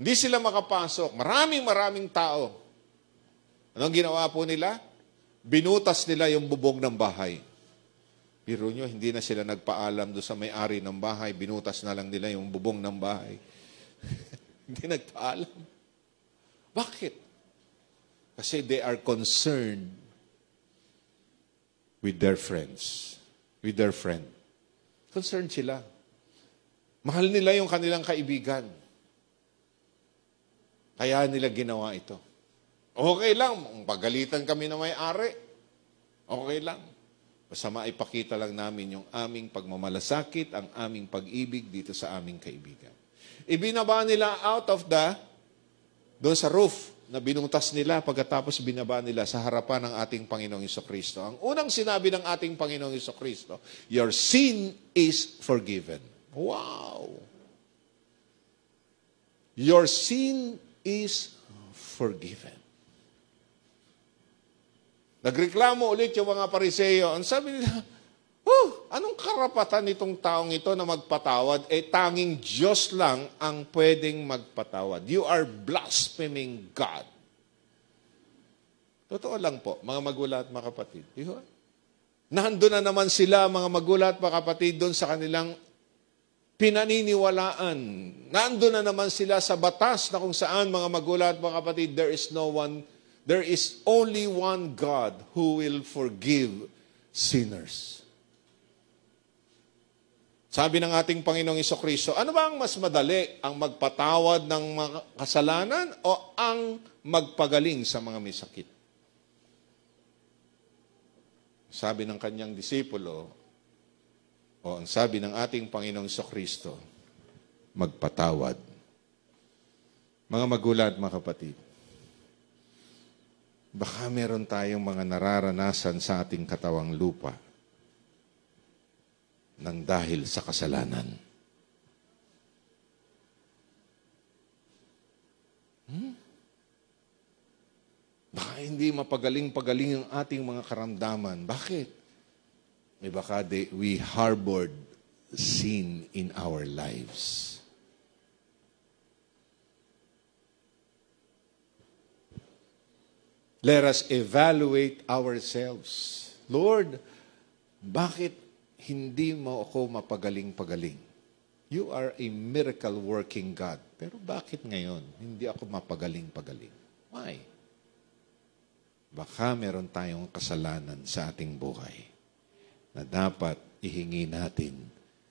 Hindi sila makapasok. Maraming tao. Anong ginawa po nila? Binutas nila yung bubong ng bahay. Biro nyo, hindi na sila nagpaalam doon sa may-ari ng bahay. Binutas na lang nila yung bubong ng bahay. Hindi nagpaalam. Bakit? Kasi they are concerned with their friends. With their friend. Concerned sila. Mahal nila yung kanilang kaibigan. Kaya nila ginawa ito. Okay lang, pagalitan kami na may-ari. Okay lang. Basta maipakita lang namin yung aming pagmamalasakit, ang aming pag-ibig dito sa aming kaibigan. Ibinaba nila out of doon sa roof, na binutas nila pagkatapos binaba nila sa harapan ng ating Panginoong Jesucristo. Ang unang sinabi ng ating Panginoong Jesucristo, your sin is forgiven. Wow! Your sin is forgiven. Nagreklamo ulit yung mga Pariseo. Ang sabi nila, anong karapatan nitong taong ito na magpatawad? Tanging Diyos lang ang pwedeng magpatawad. You are blaspheming God. Totoo lang po, mga magulang at mga kapatid. Nandun na naman sila, mga magulang at mga kapatid, doon sa kanilang pinaniniwalaan. Nandun na naman sila sa batas na kung saan, mga magulang at mga kapatid, there is only one God who will forgive sinners. Sabi ng ating Panginoong Jesucristo, ano ba ang mas madali? Ang magpatawad ng mga kasalanan o ang magpagaling sa mga may sakit? Sabi ng kanyang disipulo, o ang sabi ng ating Panginoong Jesucristo, magpatawad. Mga magulang at mga kapatid, baka meron tayong mga nararanasan sa ating katawang lupa nang dahil sa kasalanan. Baka hindi mapagaling-pagaling ang ating mga karamdaman. Bakit? Baka we harbored sin in our lives. Let us evaluate ourselves. Lord, bakit hindi mo ako mapagaling-pagaling? You are a miracle-working God. Pero bakit ngayon hindi ako mapagaling-pagaling? Why? Baka meron tayong kasalanan sa ating buhay na dapat ihingi natin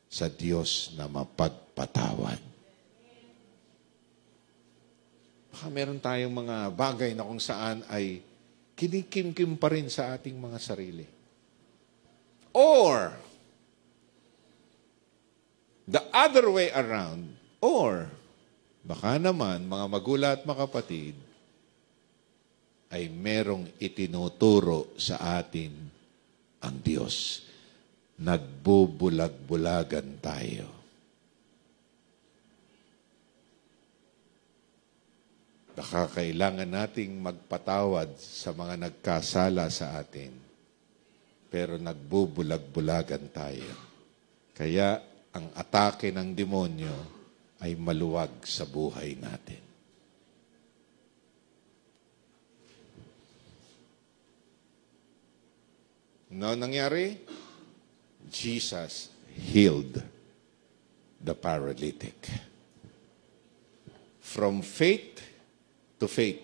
sa Diyos na mapagpatawad. Baka meron tayong mga bagay na kung saan ay kinikimkim pa rin sa ating mga sarili. Or, the other way around, or, baka naman, mga magulang at mga kapatid, ay merong itinuturo sa atin ang Diyos. Nagbubulag-bulagan tayo. Baka kailangan nating magpatawad sa mga nagkasala sa atin, pero nagbubulag-bulagan tayo. Kaya ang atake ng demonyo ay maluwag sa buhay natin. Ano nangyari? Jesus healed the paralytic. From faith to faith.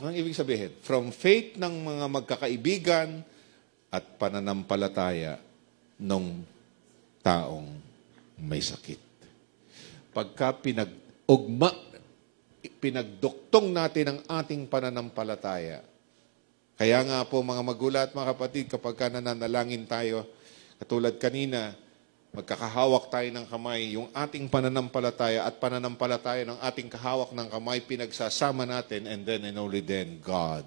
Ang ibig sabihin? From faith ng mga magkakaibigan at pananampalataya ng taong may sakit. Pagka pinagduktong natin ang ating pananampalataya, kaya nga po mga magulang at mga kapatid, kapag ka nananalangin tayo, katulad kanina, magkakahawak tayo ng kamay, yung ating pananampalataya at pananampalataya ng ating kahawak ng kamay, pinagsasama natin, and then and only then, God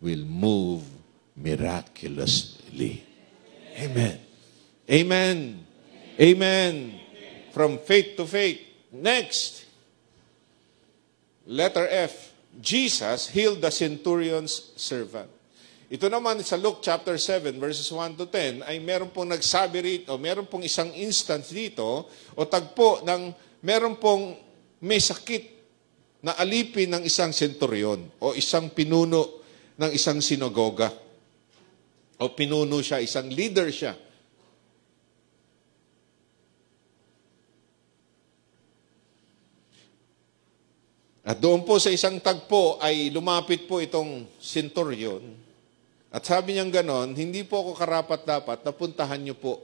will move miraculously. Amen. Amen. Amen. From faith to faith. Next. Letter F. Jesus healed the centurion's servant. Ito naman sa Luke chapter 7 verses 1 to 10 ay meron pong nagsabi rito, meron pong isang instance dito o tagpo ng meron pong may sakit na alipin ng isang centurion o isang pinuno ng isang sinagoga. O pinuno siya, isang leader siya. At doon po sa isang tagpo ay lumapit po itong centurion. At sabi niyang ganon, hindi po ako karapat-dapat na puntahan niyo po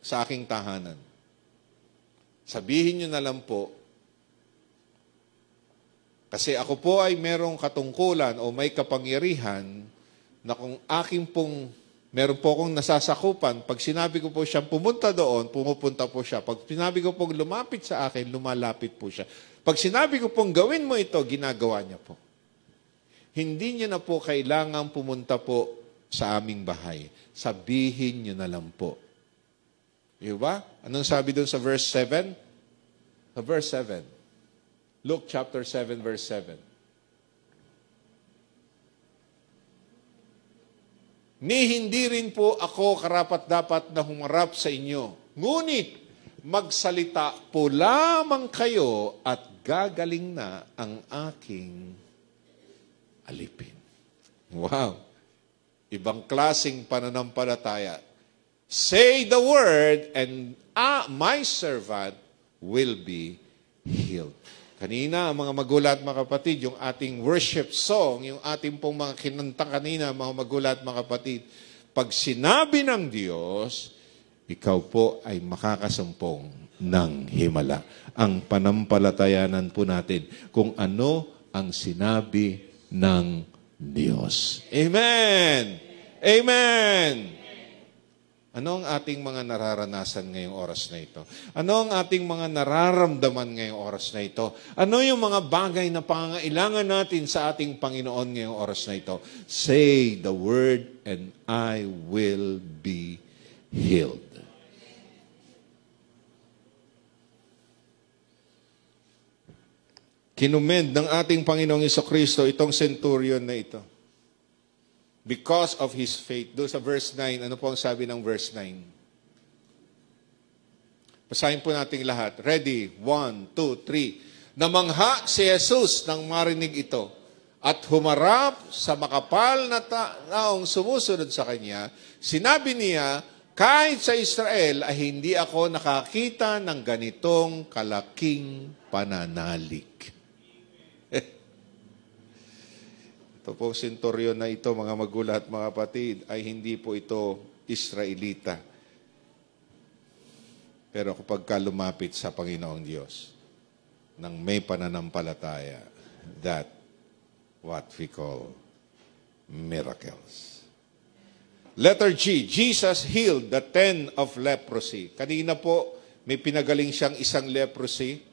sa aking tahanan. Sabihin niyo na lang po, kasi ako po ay merong katungkulan o may kapangyarihan na kung meron po akong nasasakupan, pag sinabi ko po siya pumunta doon, pumupunta po siya. Pag sinabi ko pong lumapit sa akin, lumalapit po siya. Pag sinabi ko pong gawin mo ito, ginagawa niya po. Hindi niyo na po kailangan pumunta po sa aming bahay. Sabihin niyo na lang po. Diba? Anong sabi doon sa verse 7? Sa verse 7. Luke chapter 7, verse 7. Ni hindi rin po ako karapat-dapat na humarap sa inyo. Ngunit, magsalita po lamang kayo at gagaling na ang aking alipin. Wow! Ibang klaseng pananampalataya. Say the word and my servant will be healed. Kanina, mga magulang at mga kapatid, yung ating worship song, yung ating pong mga kinanta kanina, mga magulang at mga kapatid, pag sinabi ng Diyos, ikaw po ay makakasumpong ng himala. Ang panampalatayanan po natin kung ano ang sinabi ng Diyos. Amen! Amen! Ano ang ating mga nararanasan ngayong oras na ito? Ano ang ating mga nararamdaman ngayong oras na ito? Ano yung mga bagay na pangangailangan natin sa ating Panginoon ngayong oras na ito? Say the word and I will be healed. Kinumend ng ating Panginoong Jesucristo itong centurion na ito. Because of his faith. Doon sa verse 9, ano po ang sabi ng verse 9? Basahin po natin lahat. Ready? 1, 2, 3. Namangha si Jesus nang marinig ito at humarap sa makapal na taong sumusunod sa kanya. Sinabi niya, kahit sa Israel ay hindi ako nakakita ng ganitong kalaking pananalig. Ito po, senturyon na ito, mga magulang at mga kapatid, ay hindi po ito Israelita. Pero kapag lumapit sa Panginoong Diyos, nang may pananampalataya, that what we call miracles. Letter G, Jesus healed the 10 of leprosy. Kanina po, may pinagaling siyang isang leprosy.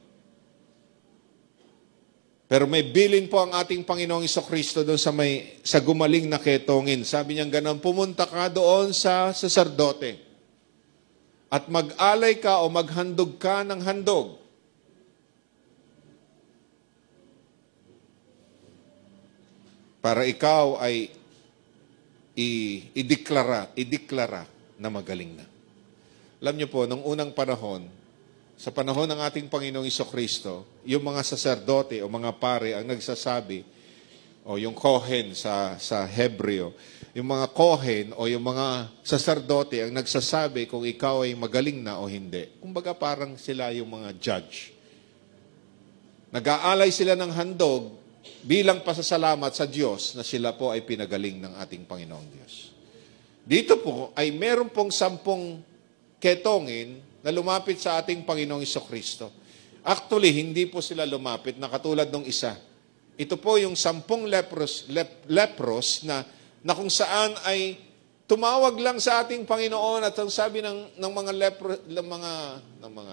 Pero may bilin po ang ating Panginoong Jesucristo doon sa gumaling na ketongin. Sabi niya ganun, pumunta ka doon sa saserdote at mag-alay ka o maghandog ka ng handog. Para ikaw ay ideklara na magaling na. Alam niyo po, nung unang panahon, sa panahon ng ating Panginoong Jesucristo, yung mga saserdote o mga pare ang nagsasabi, o yung kohen sa Hebreo, yung mga kohen o yung mga saserdote ang nagsasabi kung ikaw ay magaling na o hindi. Kumbaga parang sila yung mga judge. Nag-aalay sila ng handog bilang pasasalamat sa Diyos na sila po ay pinagaling ng ating Panginoong Diyos. Dito po ay meron pong 10 ketongin na lumapit sa ating Panginoong Jesucristo. Actually, hindi po sila lumapit na katulad ng isa. Ito po yung 10 lepros na kung saan ay tumawag lang sa ating Panginoon at ang sabi ng mga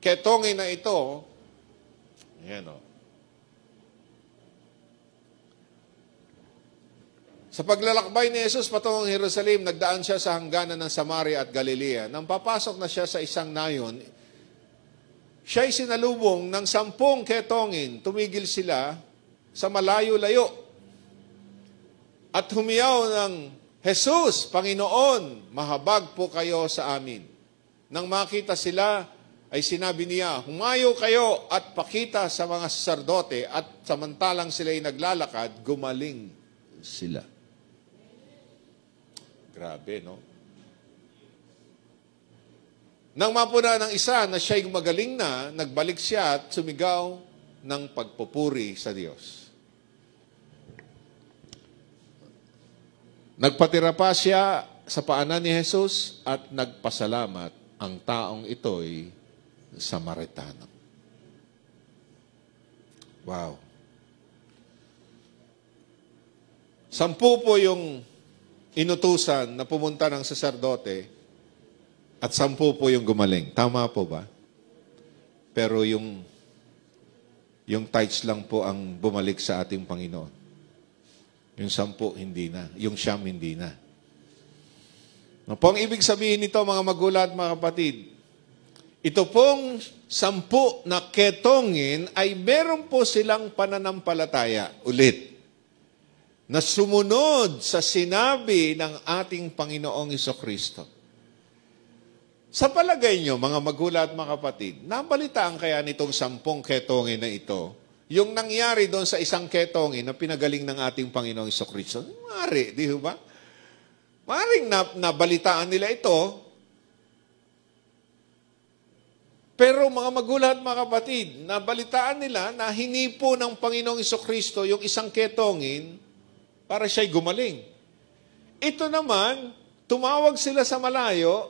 ketongin na ito, ayan o. Sa paglalakbay ni Jesus patungong Jerusalem, nagdaan siya sa hangganan ng Samaria at Galilea. Nang papasok na siya sa isang nayon, siya'y sinalubong ng 10 ketongin. Tumigil sila sa malayo-layo. At humiyaw ng, Jesus, Panginoon, mahabag po kayo sa amin. Nang makita sila, ay sinabi niya, humayo kayo at pakita sa mga saserdote at samantalang sila'y naglalakad, gumaling sila. Grabe, no? Nang mapuna ng isa na siya'y magaling na, nagbalik siya at sumigaw ng pagpupuri sa Diyos. Nagpatira pa siya sa paanan ni Jesus at nagpasalamat. Ang taong ito'y Samaritano. Wow. 10 po yung inutusan na pumunta ng saserdote at 10 po yung gumaling. Tama po ba? Pero yung tithes lang po ang bumalik sa ating Panginoon. Yung 10 hindi na. Yung 9 hindi na. Ano po ang ibig sabihin nito, mga magulang at mga kapatid? Ito pong 10 na ketongin ay meron po silang pananampalataya. Ulit. Na sumunod sa sinabi ng ating Panginoong Jesucristo. Sa palagay nyo, mga magulang at mga kapatid, nabalitaan kaya nitong 10 ketongin na ito, yung nangyari doon sa isang ketongin na pinagaling ng ating Panginoong Jesucristo? Mari, di ba? Maring nabalitaan nila ito, pero mga magulang at mga kapatid, nabalitaan nila na hinipo ng Panginoong Jesucristo yung isang ketongin para siya'y gumaling. Ito naman, tumawag sila sa malayo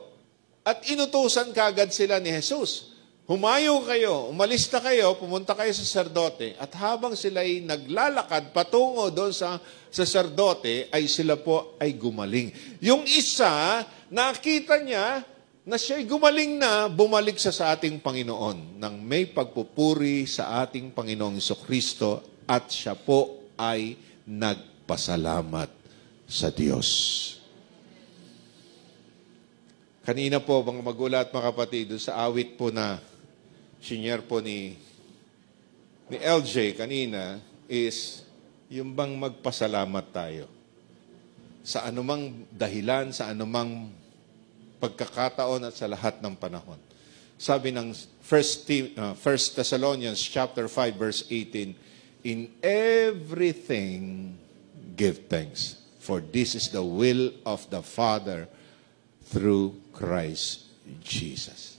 at inutusan kagad sila ni Jesus. Humayo kayo, umalis na kayo, pumunta kayo sa saserdote. At habang sila'y naglalakad patungo doon sa saserdote, ay sila po ay gumaling. Yung isa, nakita niya na siya'y gumaling na, bumalik siya sa ating Panginoon nang may pagpupuri sa ating Panginoong Jesucristo at siya po ay nagpasalamat sa Diyos. Kanina po, mga magulang at mga kapatid, sa awit po na senior po ni LJ kanina is yung bang magpasalamat tayo sa anumang dahilan, sa anumang pagkakataon at sa lahat ng panahon. Sabi ng 1 Thessalonians chapter 5 verse 18, in everything give thanks, for this is the will of the Father through Christ Jesus.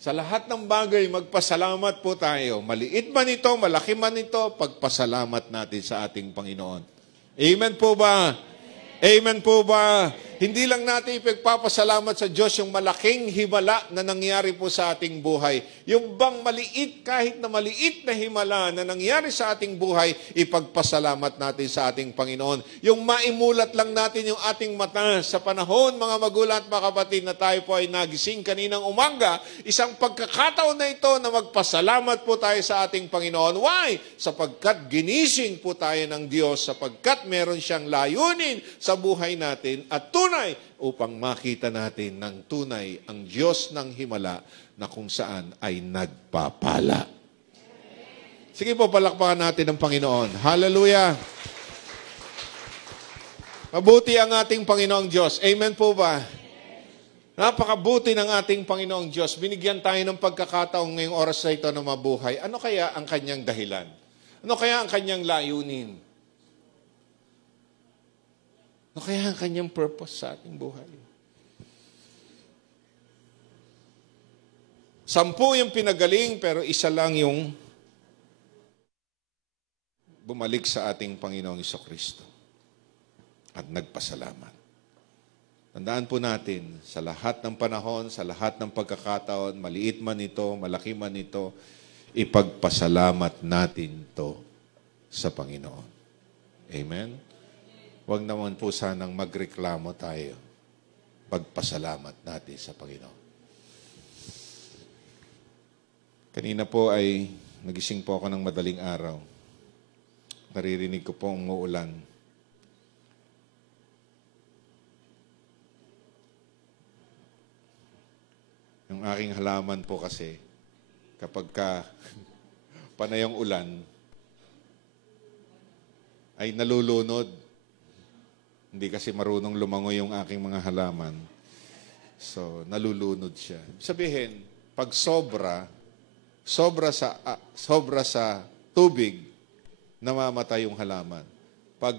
Sa lahat ng bagay, magpasalamat po tayo. Maliit man ito, malaki man ito, pagpasalamat natin sa ating Panginoon. Amen po ba? Amen po ba? Hindi lang natin ipagpapasalamat sa Diyos yung malaking himala na nangyari po sa ating buhay. Yung bang maliit, kahit na maliit na himala na nangyari sa ating buhay, ipagpasalamat natin sa ating Panginoon. Yung maimulat lang natin yung ating mata sa panahon, mga magulang at mga kapatid, na tayo po ay nagising kaninang umaga, isang pagkakataon na ito na magpasalamat po tayo sa ating Panginoon. Why? Sapagkat ginising po tayo ng Diyos, sapagkat meron siyang layunin sa buhay natin at tunay upang makita natin ng tunay ang Diyos ng himala na kung saan ay nagpapala. Sige po, palakpakan natin ang Panginoon. Hallelujah! Mabuti ang ating Panginoong Diyos. Amen po ba? Napakabuti ng ating Panginoong Diyos. Binigyan tayo ng pagkakataong ngayong oras na ito na mabuhay. Ano kaya ang kanyang dahilan? Ano kaya ang kanyang layunin? Ano kaya ang kanyang purpose sa ating buhay? 10 yung pinagaling, pero isa lang yung bumalik sa ating Panginoong Jesucristo at nagpasalamat. Tandaan po natin, sa lahat ng panahon, sa lahat ng pagkakataon, maliit man ito, malaki man ito, ipagpasalamat natin to sa Panginoon. Amen? Huwag naman po sanang magreklamo tayo. Pagpasalamat natin sa Panginoon. Kanina po ay nagising po ako ng madaling araw. Naririnig ko po umuulan. Yung aking halaman po kasi, kapag panayang ulan, ay nalulunod. Hindi kasi marunong lumangoy yung aking mga halaman. So, nalulunod siya. Sabihin, pag sobra sa tubig, namamatay yung halaman. Pag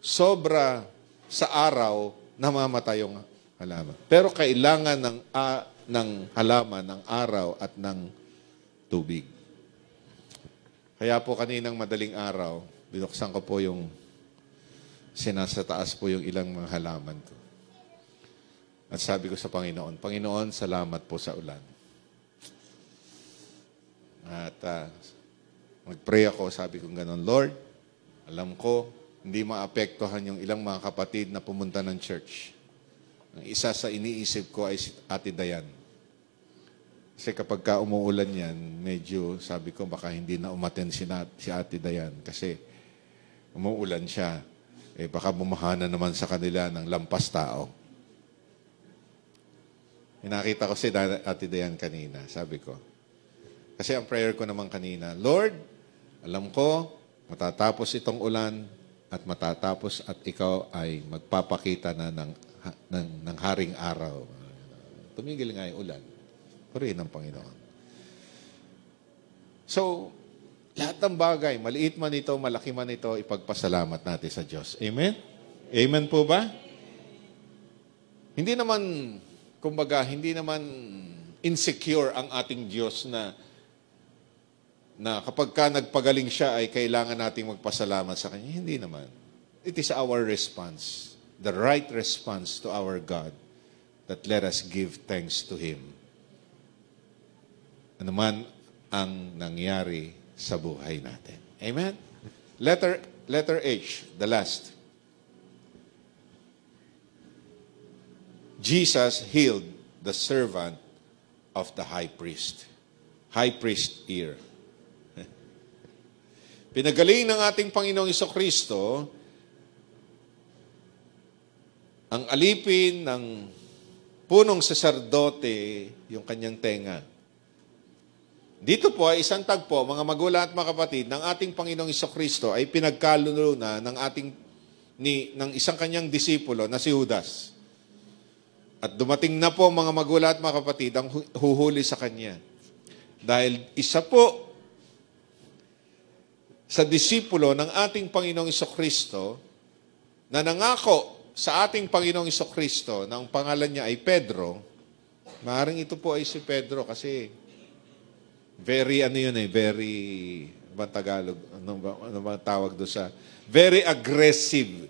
sobra sa araw, namamatay yung halaman. Pero kailangan ng halaman, ng araw at ng tubig. Kaya po kaninang madaling araw, binuksan ko po yung sinasataas po yung ilang mga halaman ko. At sabi ko sa Panginoon, Panginoon, salamat po sa ulan. At mag-pray ako, sabi ko gano'n, Lord, alam ko, hindi maapektuhan yung ilang mga kapatid na pumunta ng church. Ang isa sa iniisip ko ay si Ate Dayan. Kasi kapag umuulan yan, medyo sabi ko baka hindi na umaten si Ate Dayan kasi umuulan siya. Baka bumahana naman sa kanila ng lampas tao. Nakita ko si Ate Dayan kanina, sabi ko. Kasi ang prayer ko naman kanina, Lord, alam ko, matatapos itong ulan at matatapos at ikaw ay magpapakita na ng haring araw. Tumigil nga yung ulan. Purihin ng Panginoon. So, lahat ng bagay, maliit man ito, malaki man ito, ipagpasalamat natin sa Diyos. Amen? Amen po ba? Hindi naman, kumbaga, hindi naman insecure ang ating Diyos na kapag ka nagpagaling siya ay kailangan nating magpasalamat sa Kanya. Hindi naman. It is our response, the right response to our God, that let us give thanks to Him. Ano man ang nangyari sa buhay natin. Amen? Letter H, the last. Jesus healed the servant of the high priest. High priest ear. Pinagaling ng ating Panginoong Jesucristo ang alipin ng punong saserdote, yung kanyang tenga. Dito po ay isang tagpo, mga magulang at mga kapatid, ng ating Panginoong Jesucristo ay pinagkaluluna ng isang kanyang disipulo na si Judas. At dumating na po mga magulang at mga kapatid ang huhuli sa kanya. Dahil isa po sa disipulo ng ating Panginoong Jesucristo na nangako sa ating Panginoong Jesucristo na ang pangalan niya ay Pedro. Maaaring ito po ay si Pedro kasi very Tagalog, ano ba tawag doon sa, very aggressive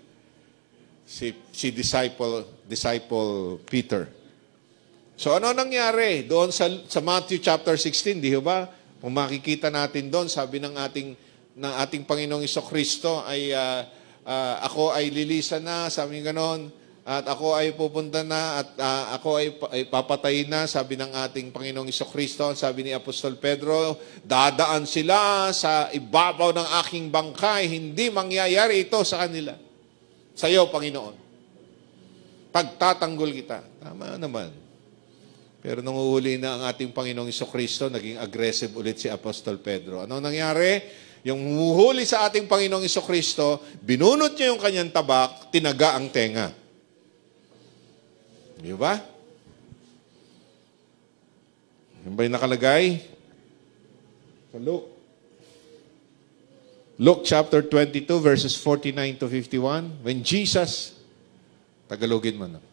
si disciple Peter. So ano nangyari doon sa Matthew chapter 16, di ba? Kung makikita natin doon, sabi ng ating Panginoong Jesucristo ay ako ay lilisan na, sabi ganon, at ako ay pupunta na, at ako ay papatayin na, sabi ng ating Panginoong Jesucristo. Sabi ni Apostol Pedro, dadaan sila sa ibabaw ng aking bangkay, hindi mangyayari ito sa kanila. Sa iyo, Panginoon. Pagtatanggol kita. Tama naman. Pero nung uhuli na ang ating Panginoong Jesucristo, naging aggressive ulit si Apostol Pedro. Ano nangyari? Yung humuhuli sa ating Panginoong Jesucristo, binunot niya yung kanyang tabak, tinaga ang tenga. Di ba? Yung ba yung nakalagay? Sa Luke chapter 22, verses 49 to 51. When Jesus, Tagalogin mo na.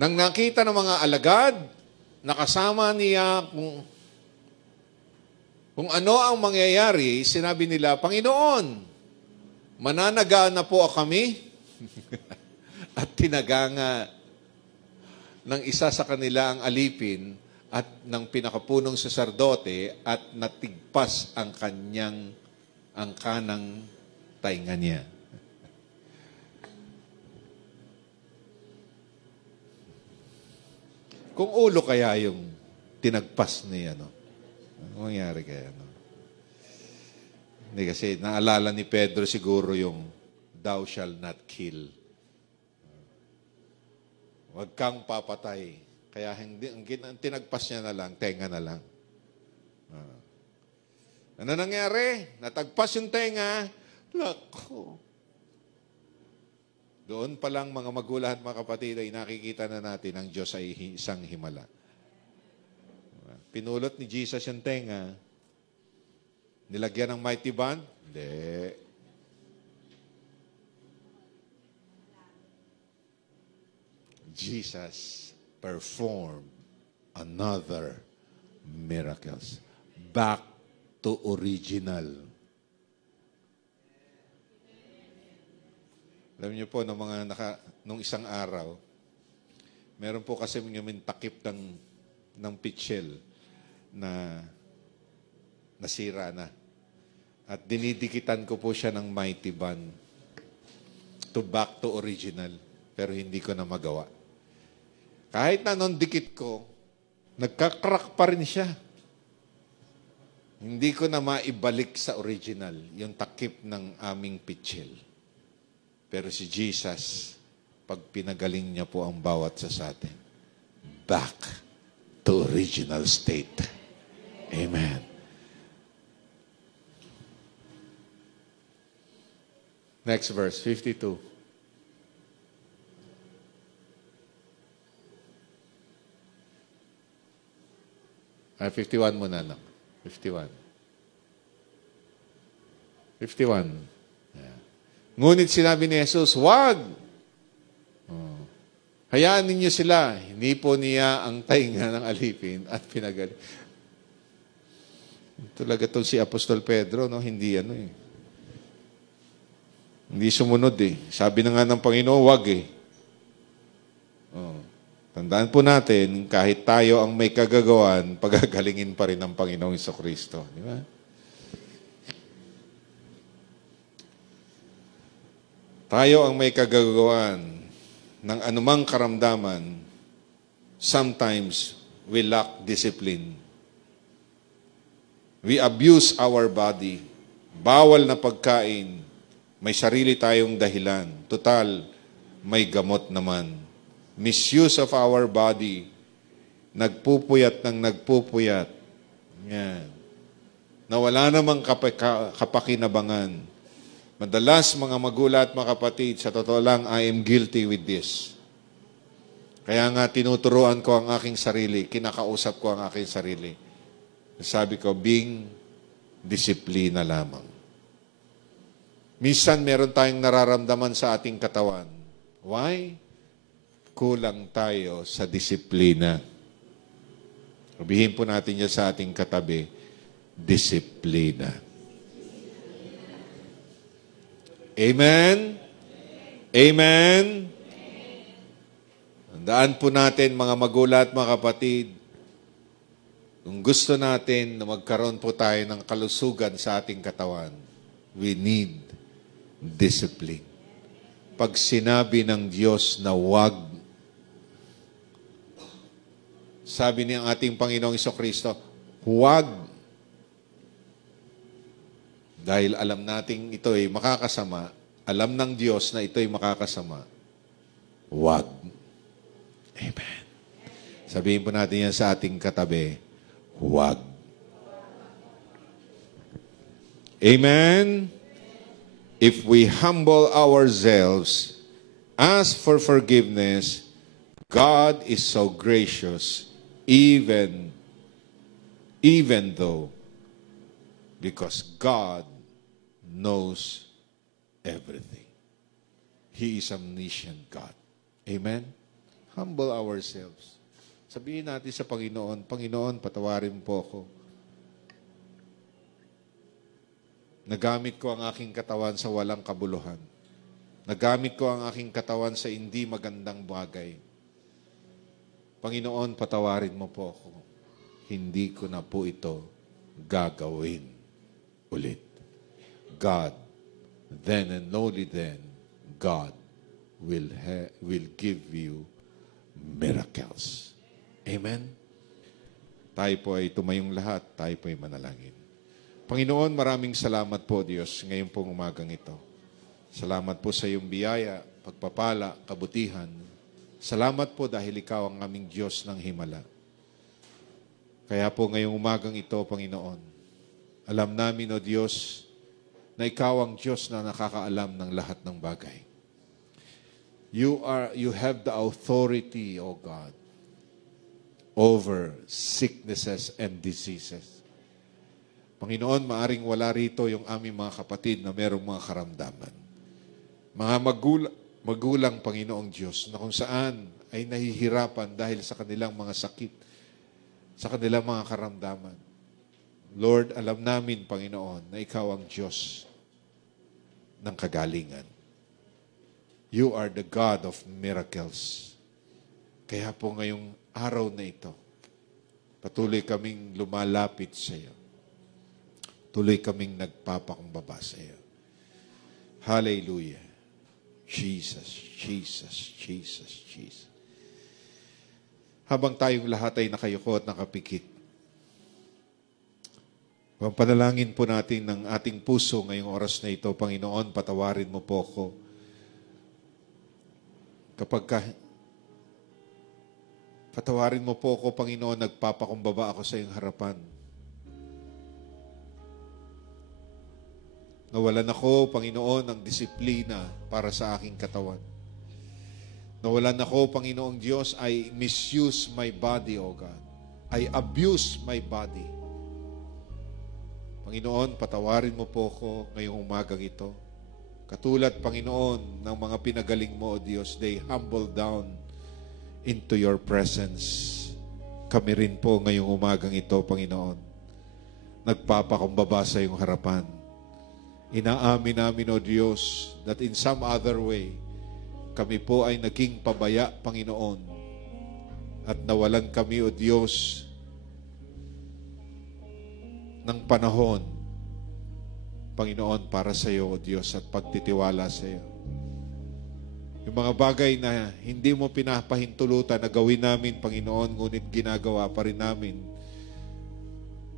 Nang nakita ng mga alagad, nakasama niya kung ano ang mangyayari, sinabi nila, Panginoon, mananaga na po kami. At tinaga nga ng isa sa kanila ang alipin at ng pinakapunong saserdote at natigpas ang kanang tainga niya. Kung ulo kaya yung tinagpas niya, no? Ano mangyari kaya? No? Hindi kasi naalala ni Pedro siguro yung thou shall not kill. Huwag kang papatay. Kaya ang tinagpas niya na lang, tenga na lang. Ano nangyari? Natagpas yung tenga. Lako. Doon pa lang mga magulang at mga kapatid ay nakikita na natin ang Diyos ay isang himala. Pinulot ni Jesus yung tenga. Nilagyan ng mighty band? Hindi. Jesus performed another miracles. Back to original. Alam niyo po, nung isang araw, meron po kasi yung takip ng pitchel na nasira na. At dinidikitan ko po siya ng mighty band to back to original. Pero hindi ko na magawa. Kahit na nung dikit ko, nagka-crack pa rin siya. Hindi ko na maibalik sa original yung takip ng aming pitchel. Pero si Jesus, pag pinagaling niya po ang bawat sa atin, back to original state. Amen. Next verse, 52. 51 muna, no? 51. 51. Yeah. Ngunit sinabi ni Jesus, wag! Hayaan ninyo sila. Hinipo niya ang tainga ng alipin at pinagali. Talaga itong si Apostol Pedro, no? Hindi Hindi sumunod Sabi na nga ng Panginoon, wag Tandaan po natin, kahit tayo ang may kagagawan, pagagalingin pa rin ng Panginoong Jesucristo. Di ba? Tayo ang may kagagawan ng anumang karamdaman, sometimes we lack discipline. We abuse our body. Bawal na pagkain. May sarili tayong dahilan. Total, may gamot naman. Misuse of our body. Nagpupuyat ng nagpupuyat. Yan. Na wala namang kapakinabangan. Madalas, mga magulang at mga kapatid, sa totoo lang, I am guilty with this. Kaya nga, tinuturuan ko ang aking sarili, kinakausap ko ang aking sarili. Sabi ko, being disiplina lamang. Minsan, meron tayong nararamdaman sa ating katawan. Why? Kulang tayo sa disiplina. Sabihin po natin yan sa ating katabi, disiplina. Amen? Amen? Tandaan po natin, mga magulang at mga kapatid, kung gusto natin na magkaroon po tayo ng kalusugan sa ating katawan, we need discipline. Pag sinabi ng Diyos na wag, sabi niyang ating Panginoong Jesucristo, huwag. Dahil alam nating ito ay makakasama, alam ng Diyos na ito ay makakasama, huwag. Amen. Sabihin po natin yan sa ating katabi, huwag. Amen? If we humble ourselves, ask for forgiveness, God is so gracious, even though, because God knows everything. He is omniscient God. Amen? Humble ourselves. Sabihin natin sa Panginoon, Panginoon, patawarin po ako. Nagamit ko ang aking katawan sa walang kabuluhan. Nagamit ko ang aking katawan sa hindi magandang bagay. Panginoon, patawarin mo po ako. Hindi ko na po ito gagawin ulit. God, then and only then, God will give you miracles. Amen? Tayo po ay tumayong lahat. Tayo po ay manalangin. Panginoon, maraming salamat po, Diyos, ngayon pong umagang ito. Salamat po sa iyong biyaya, pagpapala, kabutihan. Salamat po dahil ikaw ang aming Diyos ng himala. Kaya po ngayong umagang ito, Panginoon, alam namin, O Diyos, na ikaw ang Diyos na nakakaalam ng lahat ng bagay. You have the authority, O God, over sicknesses and diseases. Panginoon, maaring wala rito yung aming mga kapatid na merong mga karamdaman. Mga magulang, Panginoong Diyos, na kung saan ay nahihirapan dahil sa kanilang mga sakit, sa kanilang mga karamdaman. Lord, alam namin, Panginoon, na ikaw ang Diyos ng kagalingan. You are the God of miracles. Kaya po ngayong araw na ito, patuloy kaming lumalapit sa iyo. Tuloy kaming nagpapakumbaba sa iyo. Hallelujah. Jesus, Jesus, Jesus, Jesus. Habang tayong lahat ay nakayuko at nakapikit, panalangin po natin ng ating puso ngayong oras na ito. Panginoon, patawarin mo po ako. Patawarin mo po ako, Panginoon, nagpapakumbaba ako sa iyong harapan. Nawalan ako, Panginoon, ng disiplina para sa aking katawan. Nawalan ako, Panginoong Diyos, I misuse my body, O God. I abuse my body. Panginoon, patawarin mo po ako ngayong umagang ito. Katulad, Panginoon, ng mga pinagaling mo, O Diyos, they humble down into your presence. Kami rin po ngayong umagang ito, Panginoon, nagpapakumbaba sa iyong harapan. Inaamin namin, O Diyos, that in some other way, kami po ay naging pabaya, Panginoon, at nawalan kami, O Diyos, ng panahon, Panginoon, para sa iyo, O Diyos, at pagtitiwala sa iyo. Yung mga bagay na hindi mo pinapahintulutan na gawin namin, Panginoon, ngunit ginagawa pa rin namin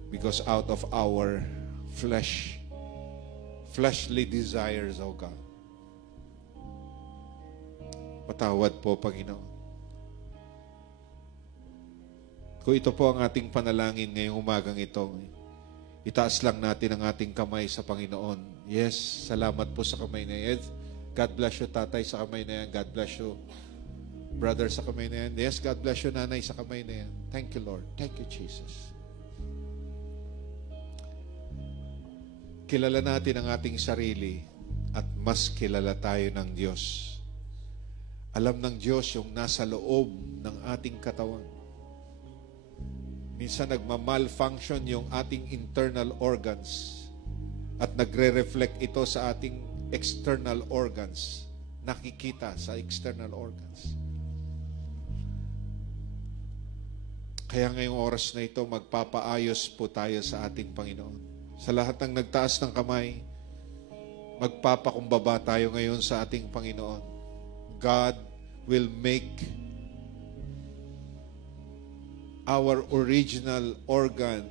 because out of our fleshly desires, O God. Patawad po, Panginoon. Kung ito po ang ating panalangin ngayong umagang ito, itaas lang natin ang ating kamay sa Panginoon. Yes, salamat po sa kamay na yan. God bless you, tatay, sa kamay na yan. God bless you, brother, sa kamay na yan. Yes, God bless you, nanay, sa kamay na yan. Thank you, Lord. Thank you, Jesus. Kilala natin ang ating sarili at mas kilala tayo ng Diyos. Alam ng Diyos yung nasa loob ng ating katawan. Minsan nagma-malfunction yung ating internal organs at nagre-reflect ito sa ating external organs. Nakikita sa external organs. Kaya ngayong oras na ito, magpapaayos po tayo sa ating Panginoon. Sa lahat ng nagtaas ng kamay, magpapakumbaba tayo ngayon sa ating Panginoon. God will make our original organ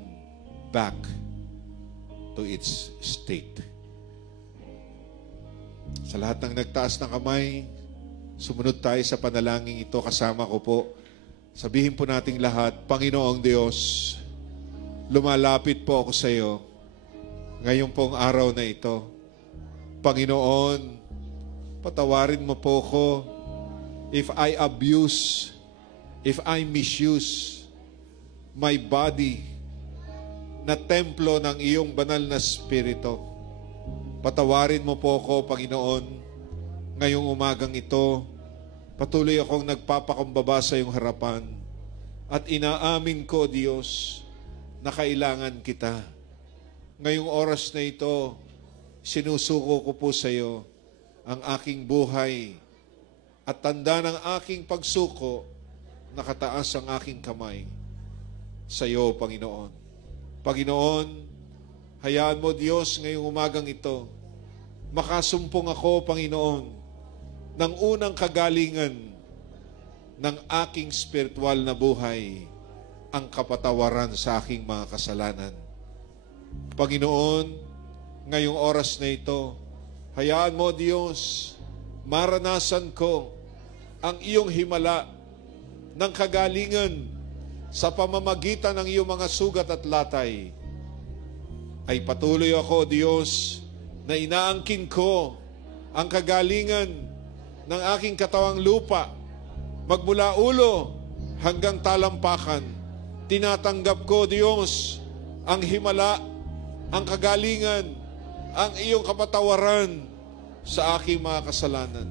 back to its state. Sa lahat ng nagtaas ng kamay, sumunod tayo sa panalangin ito. Kasama ko po. Sabihin po nating lahat, Panginoong Diyos, lumalapit po ako sa iyo ngayon pong araw na ito. Panginoon, patawarin mo po ko if I abuse, if I misuse my body na templo ng iyong banal na Espiritu. Patawarin mo po ako, Panginoon, ngayong umagang ito. Patuloy akong nagpapakumbaba sa iyong harapan at inaamin ko, Diyos, na kailangan kita. Ngayong oras na ito, sinusuko ko po sa iyo ang aking buhay at tanda ng aking pagsuko, nakataas ang aking kamay sa iyo, Panginoon. Panginoon, hayaan mo, Diyos, ngayong umagang ito, makasumpong ako, Panginoon, ng unang kagalingan ng aking spiritual na buhay, ang kapatawaran sa aking mga kasalanan. Panginoon, ngayong oras na ito, hayaan mo, Diyos, maranasan ko ang iyong himala ng kagalingan sa pamamagitan ng iyong mga sugat at latay. Ay patuloy ako, Diyos, na inaangkin ko ang kagalingan ng aking katawang lupa, magmula ulo hanggang talampakan. Tinatanggap ko, Diyos, ang himala, ang kagalingan, ang iyong kapatawaran sa aking mga kasalanan.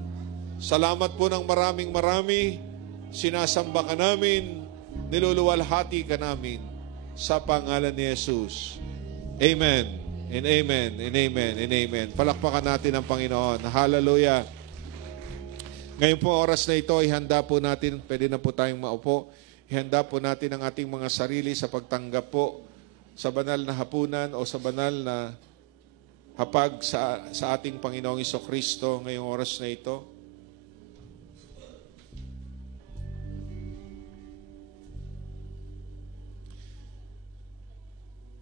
Salamat po ng maraming marami. Sinasamba ka namin, niluluwalhati ka namin sa pangalan ni Jesus. Amen, and amen, and amen, and amen. Palakpakan natin ang Panginoon. Hallelujah. Ngayon po, oras na ito, ihanda po natin, pwede na po tayong maupo, ihanda po natin ang ating mga sarili sa pagtanggap po sa banal na hapunan o sa banal na hapag sa ating Panginoong Jesucristo ngayong oras na ito.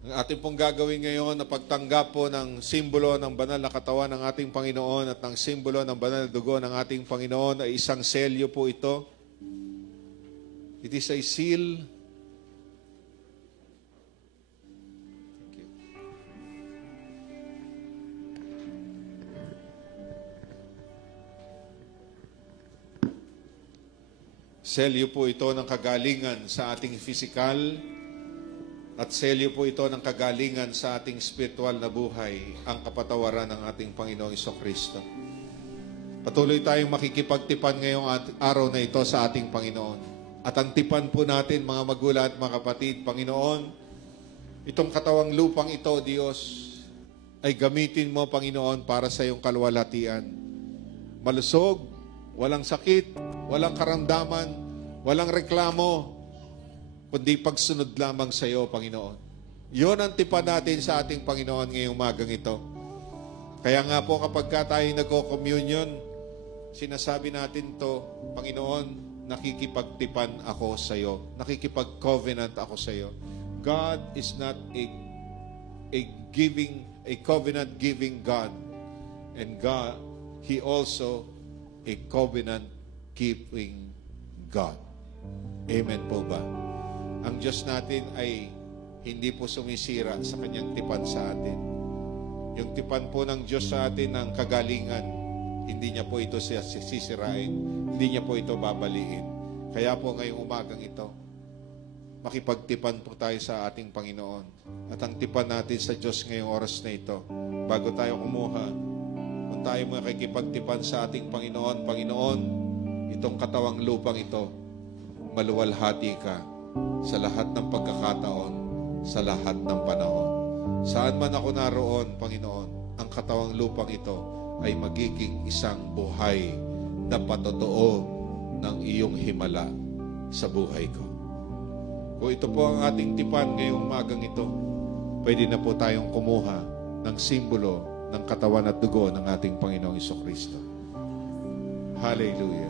Ang ating pong gagawin ngayon na pagtanggap po ng simbolo ng banal na katawan ng ating Panginoon at ng simbolo ng banal na dugo ng ating Panginoon ay isang selyo po ito. It is a seal. Selyo po ito ng kagalingan sa ating physical at selyo po ito ng kagalingan sa ating spiritual na buhay, ang kapatawaran ng ating Panginoong Jesucristo. Patuloy tayong makikipagtipan ngayong araw na ito sa ating Panginoon. At ang tipan po natin, mga magulang at mga kapatid, Panginoon, itong katawang lupang ito, Diyos, ay gamitin mo, Panginoon, para sa iyong kalwalhatian. Malusog, walang sakit, walang karamdaman, walang reklamo, kundi pagsunod lamang sa iyo, Panginoon. Yun ang tipan natin sa ating Panginoon ngayong umagang ito. Kaya nga po kapag tayo nagko-communion, sinasabi natin to, Panginoon, nakikipagtipan ako sa iyo. Nakikipag-covenant ako sa iyo. God is not a covenant-giving God. And God, He also a covenant-keeping God. Amen po ba? Ang Diyos natin ay hindi po sumisira sa Kanyang tipan sa atin. Yung tipan po ng Diyos sa atin ng kagalingan, hindi niya po ito sisirain, hindi niya po ito babaliin. Kaya po ngayong umagang ito, makipagtipan po tayo sa ating Panginoon. At ang tipan natin sa Diyos ngayong oras na ito, bago tayo kumuha, kung tayo makikipagtipan sa ating Panginoon, Panginoon, itong katawang lupang ito, maluwalhati ka sa lahat ng pagkakataon, sa lahat ng panahon. Saan man ako naroon, Panginoon, ang katawang lupang ito ay magiging isang buhay na patotoo ng iyong himala sa buhay ko. Kung ito po ang ating tipan ngayong umagang ito, pwede na po tayong kumuha ng simbolo ng katawan at dugo ng ating Panginoong Jesucristo. Hallelujah.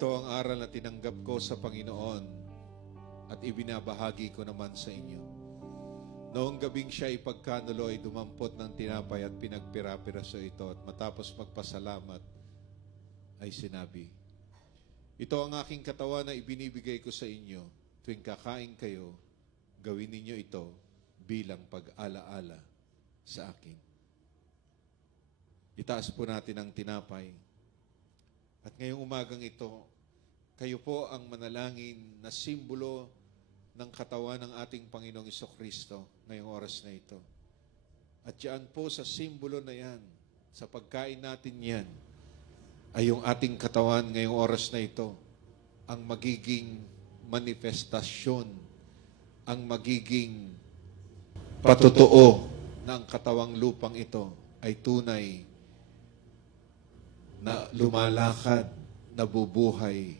Ito ang aral na tinanggap ko sa Panginoon at ibinabahagi ko naman sa inyo. Noong gabing siya ipagkanuloy, dumampot ng tinapay at pinagpira-piraso ito at matapos magpasalamat ay sinabi, ito ang aking katawan na ibinibigay ko sa inyo. Tuwing kakain kayo, gawin ninyo ito bilang pag-alaala sa akin. Itaas po natin ang tinapay. At ngayong umagang ito, kayo po ang manalangin na simbolo ng katawan ng ating Panginoong Jesucristo ngayong oras na ito. At diyan po sa simbolo na yan, sa pagkain natin yan, ay yung ating katawan ngayong oras na ito, ang magiging manifestasyon, ang magiging patotoo na ang katawang lupang ito ay tunay na lumalakad, nabubuhay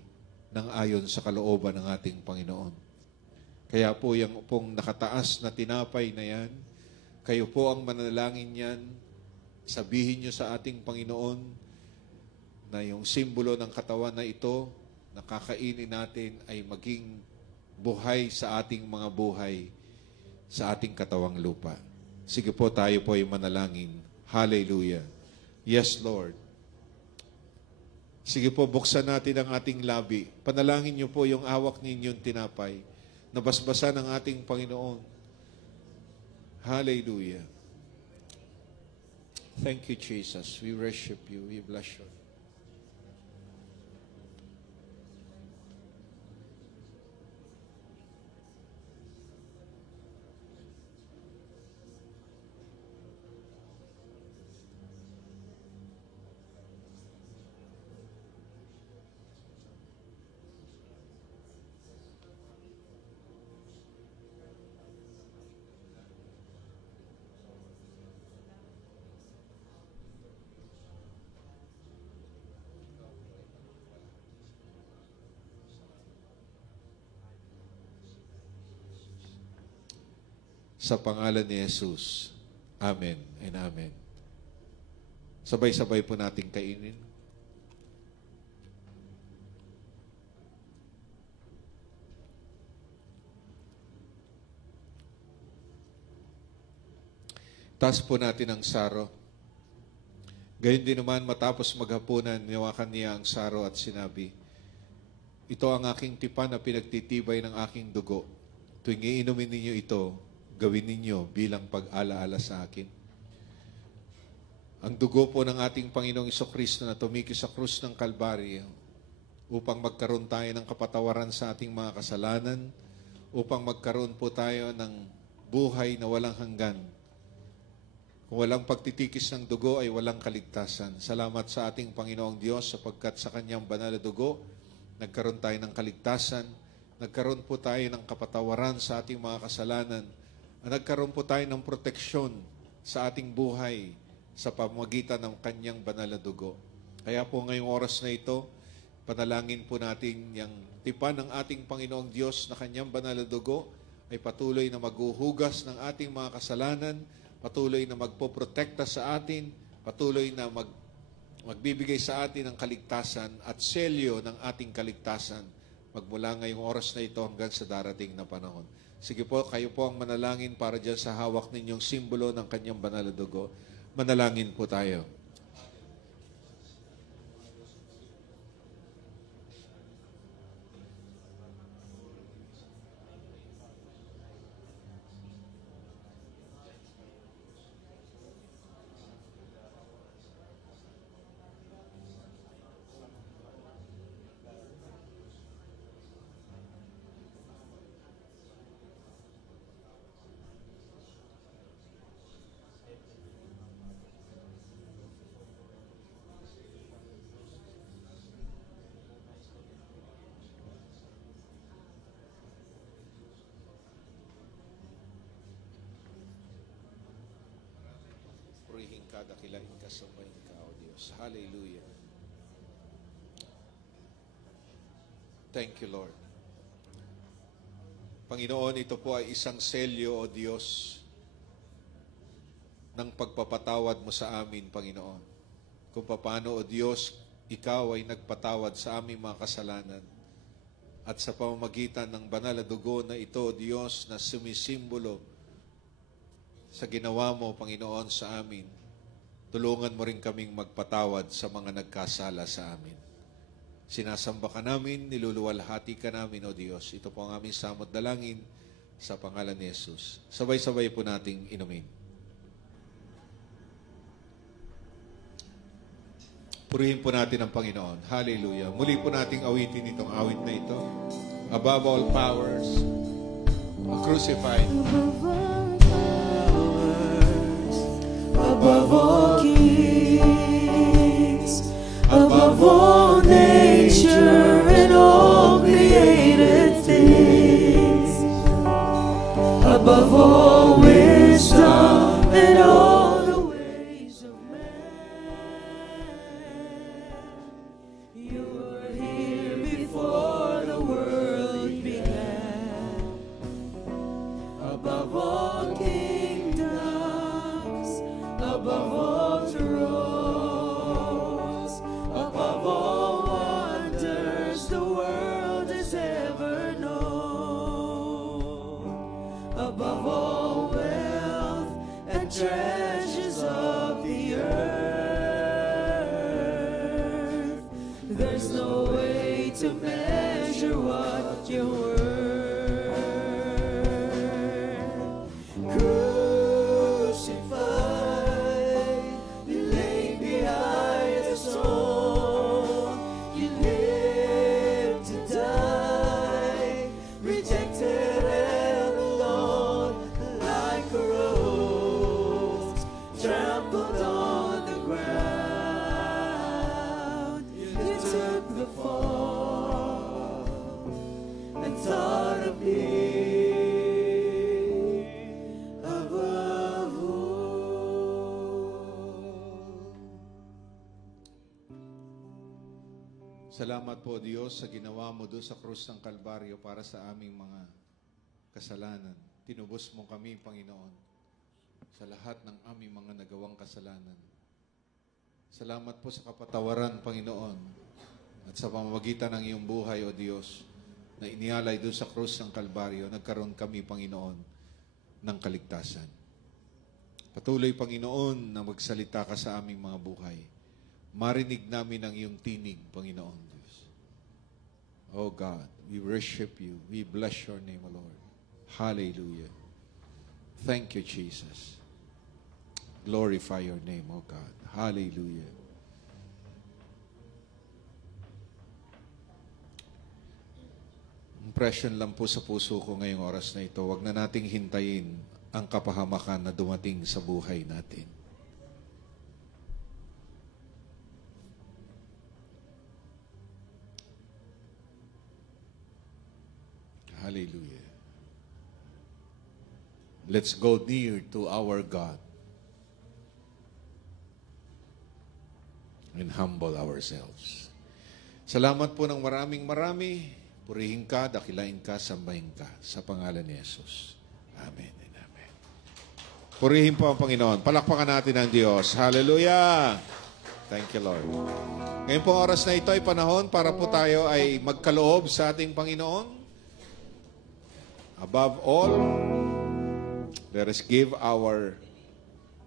ng ayon sa kalooban ng ating Panginoon. Kaya po yung pong nakataas na tinapay na yan, kayo po ang manalangin yan, sabihin nyo sa ating Panginoon na yung simbolo ng katawan na ito, na kakainin natin ay maging buhay sa ating mga buhay, sa ating katawang lupa. Sige po, tayo po ay manalangin. Hallelujah. Yes, Lord. Sige po, buksan natin ang ating labi. Panalangin niyo po yung hawak ninyong tinapay. Nabasbasan ng ating Panginoon. Hallelujah. Thank you, Jesus. We worship you. We bless you. Sa pangalan ni Jesus. Amen and amen. Sabay-sabay po nating kainin. Taas po natin ang saro. Gayon din naman matapos maghapunan, niwakan niya ang saro at sinabi, ito ang aking tipan na pinagtitibay ng aking dugo. Tuwing iinumin ninyo ito, gawin ninyo bilang pag-alaala sa akin. Ang dugo po ng ating Panginoong Jesucristo na tumiki sa krus ng Kalbaryo upang magkaroon tayo ng kapatawaran sa ating mga kasalanan, upang magkaroon po tayo ng buhay na walang hanggan. Kung walang pagtitikis ng dugo ay walang kaligtasan. Salamat sa ating Panginoong Diyos sapagkat sa kanyang banal na dugo, nagkaroon tayo ng kaligtasan, nagkaroon po tayo ng kapatawaran sa ating mga kasalanan, nagkaroon po tayo ng proteksyon sa ating buhay sa pamamagitan ng kanyang banal na dugo. Kaya po ngayong oras na ito, panalangin po natin yung tipan ng ating Panginoong Diyos na kanyang banal na dugo ay patuloy na maghuhugas ng ating mga kasalanan, patuloy na magpoprotekta sa atin, patuloy na magbibigay sa atin ng kaligtasan at selyo ng ating kaligtasan magmula ngayong oras na ito hanggang sa darating na panahon. Sige po, kayo po ang manalangin para dyan sa hawak ninyong simbolo ng kanyang banal na dugo. Manalangin po tayo. Purihin ka, dakilain ka, sambahin ka, O Diyos. Hallelujah. Thank you, Lord. Panginoon, ito po ay isang selyo, O Diyos, ng pagpapatawad mo sa amin, Panginoon. Kung paano, O Diyos, ikaw ay nagpatawad sa aming mga kasalanan. At sa pamamagitan ng banal na dugo na ito, O Diyos, na sumisimbolo sa ginawa mo, Panginoon, sa amin, tulungan mo rin kaming magpatawad sa mga nagkasala sa amin. Sinasamba ka namin, niluluwalhati ka namin, O Diyos. Ito po ang aming samot dalangin sa pangalan ni Jesus. Sabay-sabay po nating inumin. Purihin po natin ang Panginoon. Hallelujah. Muli po nating awitin itong awit na ito. Above all powers, crucified. Above all kings, above all nature and all created things, above all wisdom and all the ways of man, you were here before the world began. Above all kingdoms, above all thrones, above all wonders the world has ever known, above all wealth and treasures of the earth, there's no way to measure what you're worth. Crucified, Salamat po, Diyos, sa ginawa mo doon sa krus ng Kalbaryo para sa aming mga kasalanan. Tinubos mo kami, Panginoon, sa lahat ng aming mga nagawang kasalanan. Salamat po sa kapatawaran, Panginoon, at sa pamamagitan ng iyong buhay, O Diyos, na inialay doon sa krus ng Kalbaryo, nagkaroon kami, Panginoon, ng kaligtasan. Patuloy, Panginoon, na magsalita ka sa aming mga buhay. Marinig namin ang iyong tinig, Panginoon Diyos. Oh God, we worship you. We bless your name, O Lord. Hallelujah. Thank you, Jesus. Glorify your name, O God. Hallelujah. Impression lang po sa puso ko ngayong oras na ito. Huwag na nating hintayin ang kapahamakan na dumating sa buhay natin. Hallelujah. Let's go near to our God and humble ourselves. Salamat po ng maraming marami. Purihin ka, dakilain ka, sambahin ka sa pangalan ni Jesus. Amen and amen. Purihin po ang Panginoon. Palakpakan natin ang Diyos. Hallelujah! Thank you, Lord. Ngayon po oras na ito ay panahon para po tayo ay magkaloob sa ating Panginoon. Above all, let us give our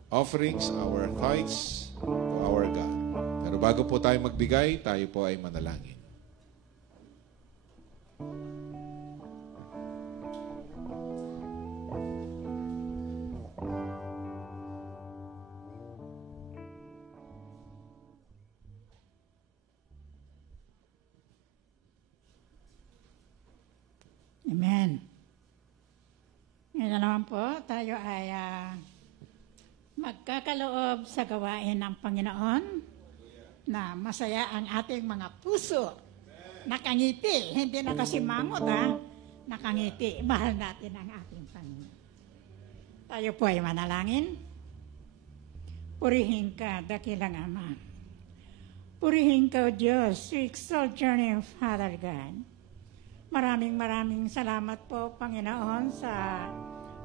offerings, our tithes to our God. Pero bago po tayo magbigay, tayo po ay manalangin. Amen. Ngayon naman po, tayo ay magkakaloob sa gawain ng Panginoon na masaya ang ating mga puso. Nakangiti, hindi nakasimangot nakangiti. Mahal natin ang ating Panginoon. Tayo po ay manalangin. Purihin ka, dakilang Ama. Purihin ka, O Diyos, we exalt your name, Father God. Maraming salamat po, Panginoon, sa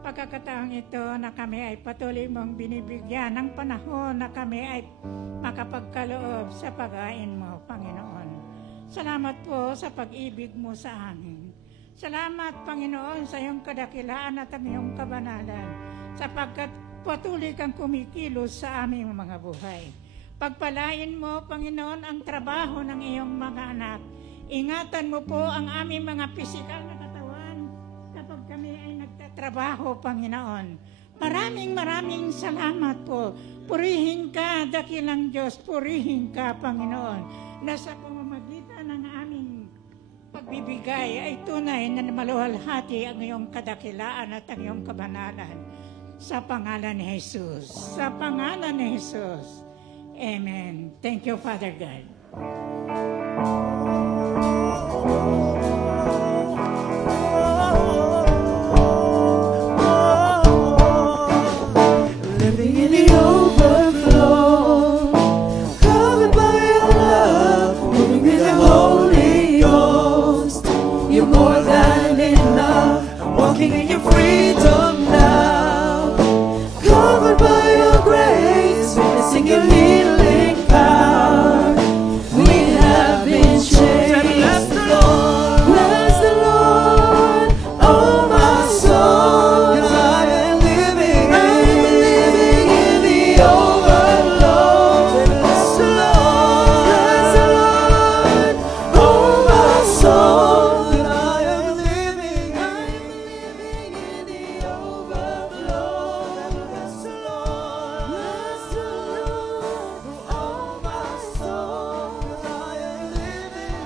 pagkakataong ito na kami ay patuloy mong binibigyan ng panahon na kami ay makapagkaloob sa pag-ain mo, Panginoon. Salamat po sa pag-ibig mo sa amin. Salamat, Panginoon, sa iyong kadakilaan at ang iyong kabanalan, sapagkat patuloy kang kumikilos sa aming mga buhay. Pagpalain mo, Panginoon, ang trabaho ng iyong mga anak. Ingatan mo po ang aming mga pisikal na katawan kapag kami ay nagtatrabaho, Panginoon. Maraming salamat po. Purihin ka, dakilang Diyos. Purihin ka, Panginoon. Na sa pamamagitan ng aming pagbibigay ay tunay na maluwalhati ang iyong kadakilaan at ang iyong kabanalan. Sa pangalan ni Jesus. Sa pangalan ni Jesus. Amen. Thank you, Father God. Living in the overflow, covered by your love, moving in the Holy Ghost. You're more than enough. I'm walking in your freedom now, covered by your grace, witnessing your healing power. We have been changed. Bless the Lord, oh my soul. 'Cause I am living in the overflow. Bless the Lord, oh my soul. And I am living in the overflow. Bless the Lord, oh my soul. 'Cause I am living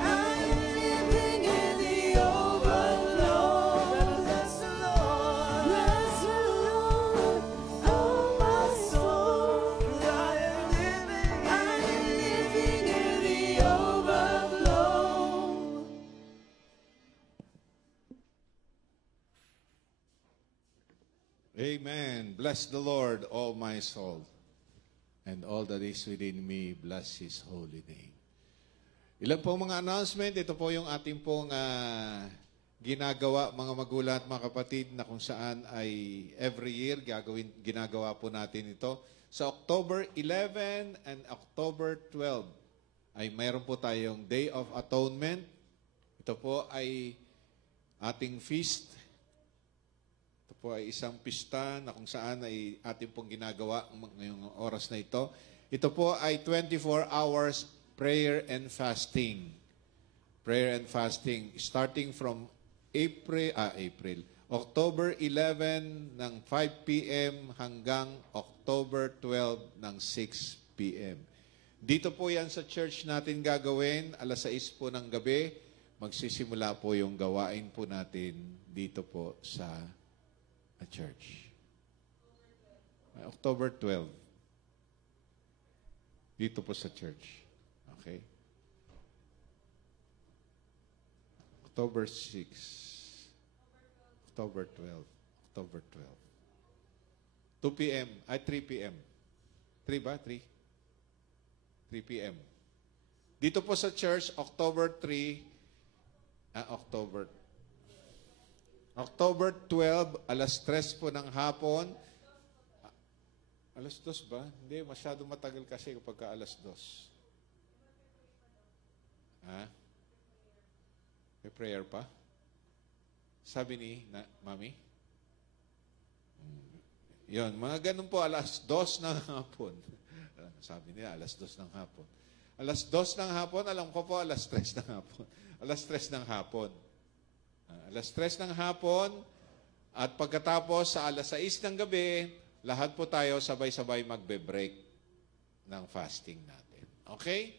in the overflow. Bless the Lord, oh my soul. 'Cause I am living in the overflow. Amen. Bless the Lord, all my soul, and all that is within me, bless His holy name. Ilan po mga announcement? Ito po yung ating pong ginagawa, mga magulang at mga kapatid, na kung saan ay every year ginagawa po natin ito. Sa October 11 and October 12 ay mayroon po tayong Day of Atonement. Ito po ay ating feast. Ito po ay isang pista na kung saan ay ating pong ginagawa ngayong oras na ito. Ito po ay 24 hours prayer and fasting. Prayer and fasting starting from October 11 ng 5 p.m. hanggang October 12 ng 6 p.m. Dito po yan sa church natin gagawin, alas 6 po ng gabi, magsisimula po yung gawain po natin dito po sa church. October 12. Dito po sa church. Okay? October 6. October 12. October 12. 2 p.m. Ay, 3 p.m. 3 ba? 3? 3 p.m. Dito po sa church, October 12, alas 3 po ng hapon. Alas 2 ba? Hindi, masyado matagal kasi kapag alas 2. Ha? May prayer pa? Sabi ni Mami? Yun, mga ganun po, alas 2 ng hapon. Sabi niya, alas 2 ng hapon. Alas 2 ng hapon, alam ko po, alas 3 ng hapon. Alas 3 ng hapon. Alas 3 ng hapon, at pagkatapos sa alas 6 ng gabi, lahat po tayo sabay-sabay magbe-break ng fasting natin. Okay?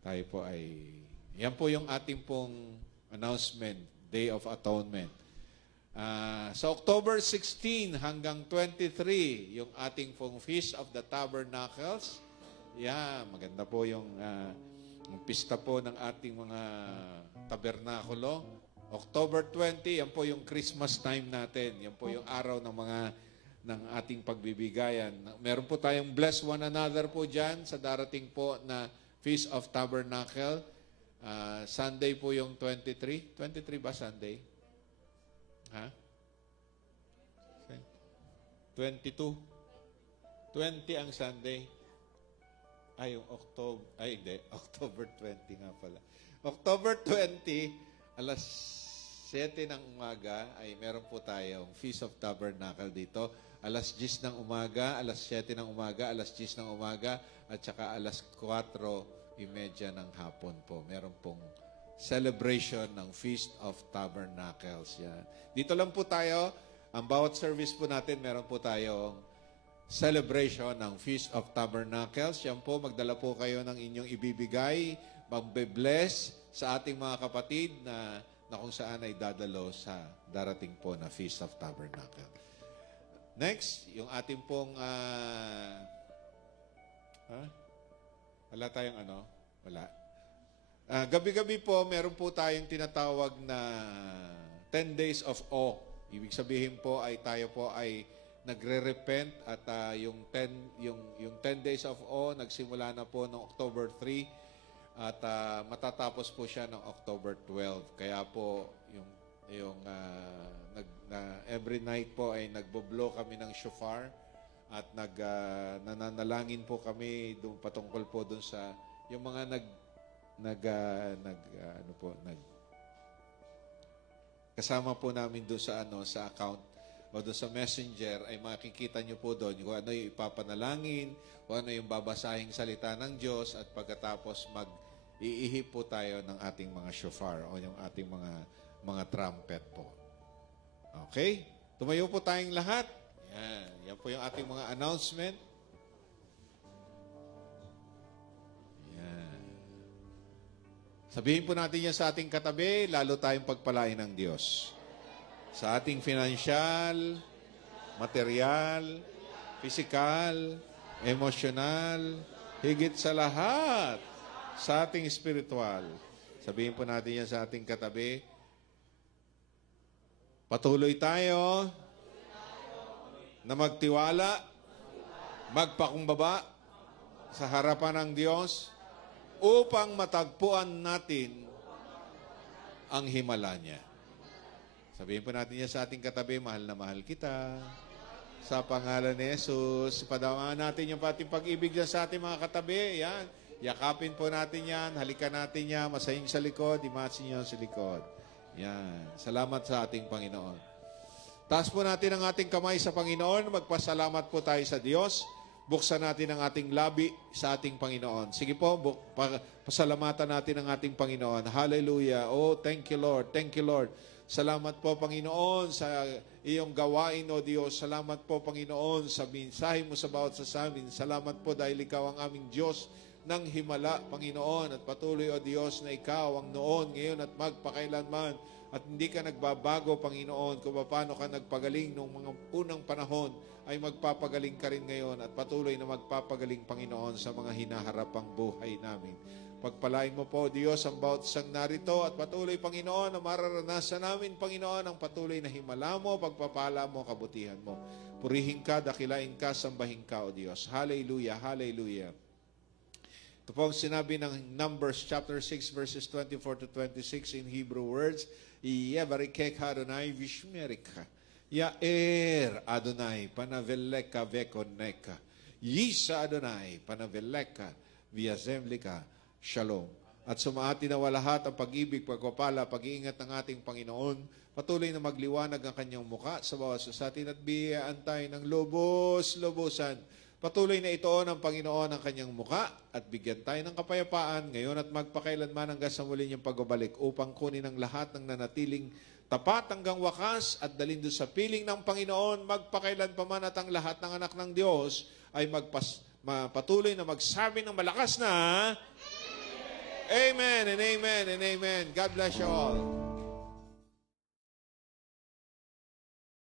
Tayo po ay... Yan po yung ating pong announcement, Day of Atonement. Sa October 16 hanggang 23, yung ating pong Feast of the Tabernacles. Yeah, maganda po yung pista po ng ating mga tabernakulo. October 20, yan po yung Christmas time natin. Yan po yung araw ng ating pagbibigayan. Meron po tayong bless one another po dyan sa darating po na Feast of Tabernacle. Sunday po yung 23. 23 ba Sunday? Ha? 22. 20 ang Sunday. Yung October 20 nga pala. October 20, alas 7 ng umaga ay meron po tayong Feast of Tabernacle dito. Alas 10 ng umaga, alas 7 ng umaga, alas 10 ng umaga, at saka alas 4:30 ng hapon po. Meron pong celebration ng Feast of Tabernacles. Yan. Dito lang po tayo. Ang bawat service po natin, meron po tayong celebration ng Feast of Tabernacles. Yan po, magdala po kayo ng inyong ibibigay, magbe-bless sa ating mga kapatid na kung saan ay dadalo sa darating po na Feast of Tabernacle. Next, yung ating pong wala tayong wala. Gabi-gabi po, meron po tayong tinatawag na 10 days of awe. Ibig sabihin po ay tayo po ay nagre-repent at yung 10 days of awe nagsimula na po noong October 3 at matatapos po siya ng October 12. Kaya po every night po ay nagbo-blow kami ng shofar at nananalangin po kami patungkol po doon sa yung mga kasama po namin doon sa account o doon sa messenger, ay makikita nyo po doon kung ano yung ipapanalangin, kung ano yung babasahing salita ng Diyos, at pagkatapos mag-iihip po tayo ng ating mga shofar o yung ating mga trumpet po. Okay? Tumayo po tayong lahat. Yan po yung ating mga announcement. Yan. Sabihin po natin yan sa ating katabi, lalo tayong pagpalain ng Diyos. Sa ating financial, material, physical, emotional, higit sa lahat, sa ating spiritual. Sabihin po natin yan sa ating katabi. Patuloy tayo na magtiwala, magpakumbaba sa harapan ng Diyos upang matagpuan natin ang himala niya. Sabihin po natin niya sa ating katabi, mahal na mahal kita. Sa pangalan ni Jesus, padamaan natin yung ating pag-ibig dyan sa ating mga katabi. Yan. Yakapin po natin yan. Halikan natin yan. Masahing sa likod. Imatsin niyo sa likod. Yan. Salamat sa ating Panginoon. Taas po natin ang ating kamay sa Panginoon. Magpasalamat po tayo sa Diyos. Buksan natin ang ating labi sa ating Panginoon. Sige po, pasalamatan natin ang ating Panginoon. Hallelujah. Oh, thank you, Lord. Thank you, Lord. Salamat po, Panginoon, sa iyong gawain, O Diyos. Salamat po, Panginoon, sa mensahe mo sa bawat sa amin. Salamat po dahil ikaw ang aming Diyos ng himala, Panginoon. At patuloy, O Diyos, na ikaw ang noon, ngayon at magpakailanman. At hindi ka nagbabago, Panginoon, kung paano ka nagpagaling noong mga unang panahon, ay magpapagaling ka rin ngayon at patuloy na magpapagaling, Panginoon, sa mga hinaharapang buhay namin. Pagpalain mo po, Diyos, ang bawat isang narito at patuloy, Panginoon, na mararanasan namin, Panginoon, ang patuloy na himala mo, pagpapala mo, kabutihan mo. Purihin ka, dakilain ka, sambahin ka, O Diyos. Hallelujah, hallelujah. Ito po ang sinabi ng Numbers chapter 6 verses 24 to 26 in Hebrew words. Yevarikek Adonai Vishmerika. Yaer Adonai Panaveleka Vekoneka. Yisa Adonai Panaveleka Viazemlika. Shalom. At sumaati na lahat ang pag-ibig, pagpapala, pag-iingat ng ating Panginoon. Patuloy na magliwanag ang kanyang muka sa bawat sa atin at biyayaan tayo ng lubos-lubusan. Patuloy na itoon ng Panginoon ang kanyang muka at bigyan tayo ng kapayapaan ngayon at magpakailanman hanggang sa muli niyang pagbabalik upang kunin ang lahat ng nanatiling tapat hanggang wakas at dalhin doon sa piling ng Panginoon magpakailan pa man at ang lahat ng anak ng Diyos ay patuloy na magsabi ng malakas na Amen and amen and amen. God bless you all.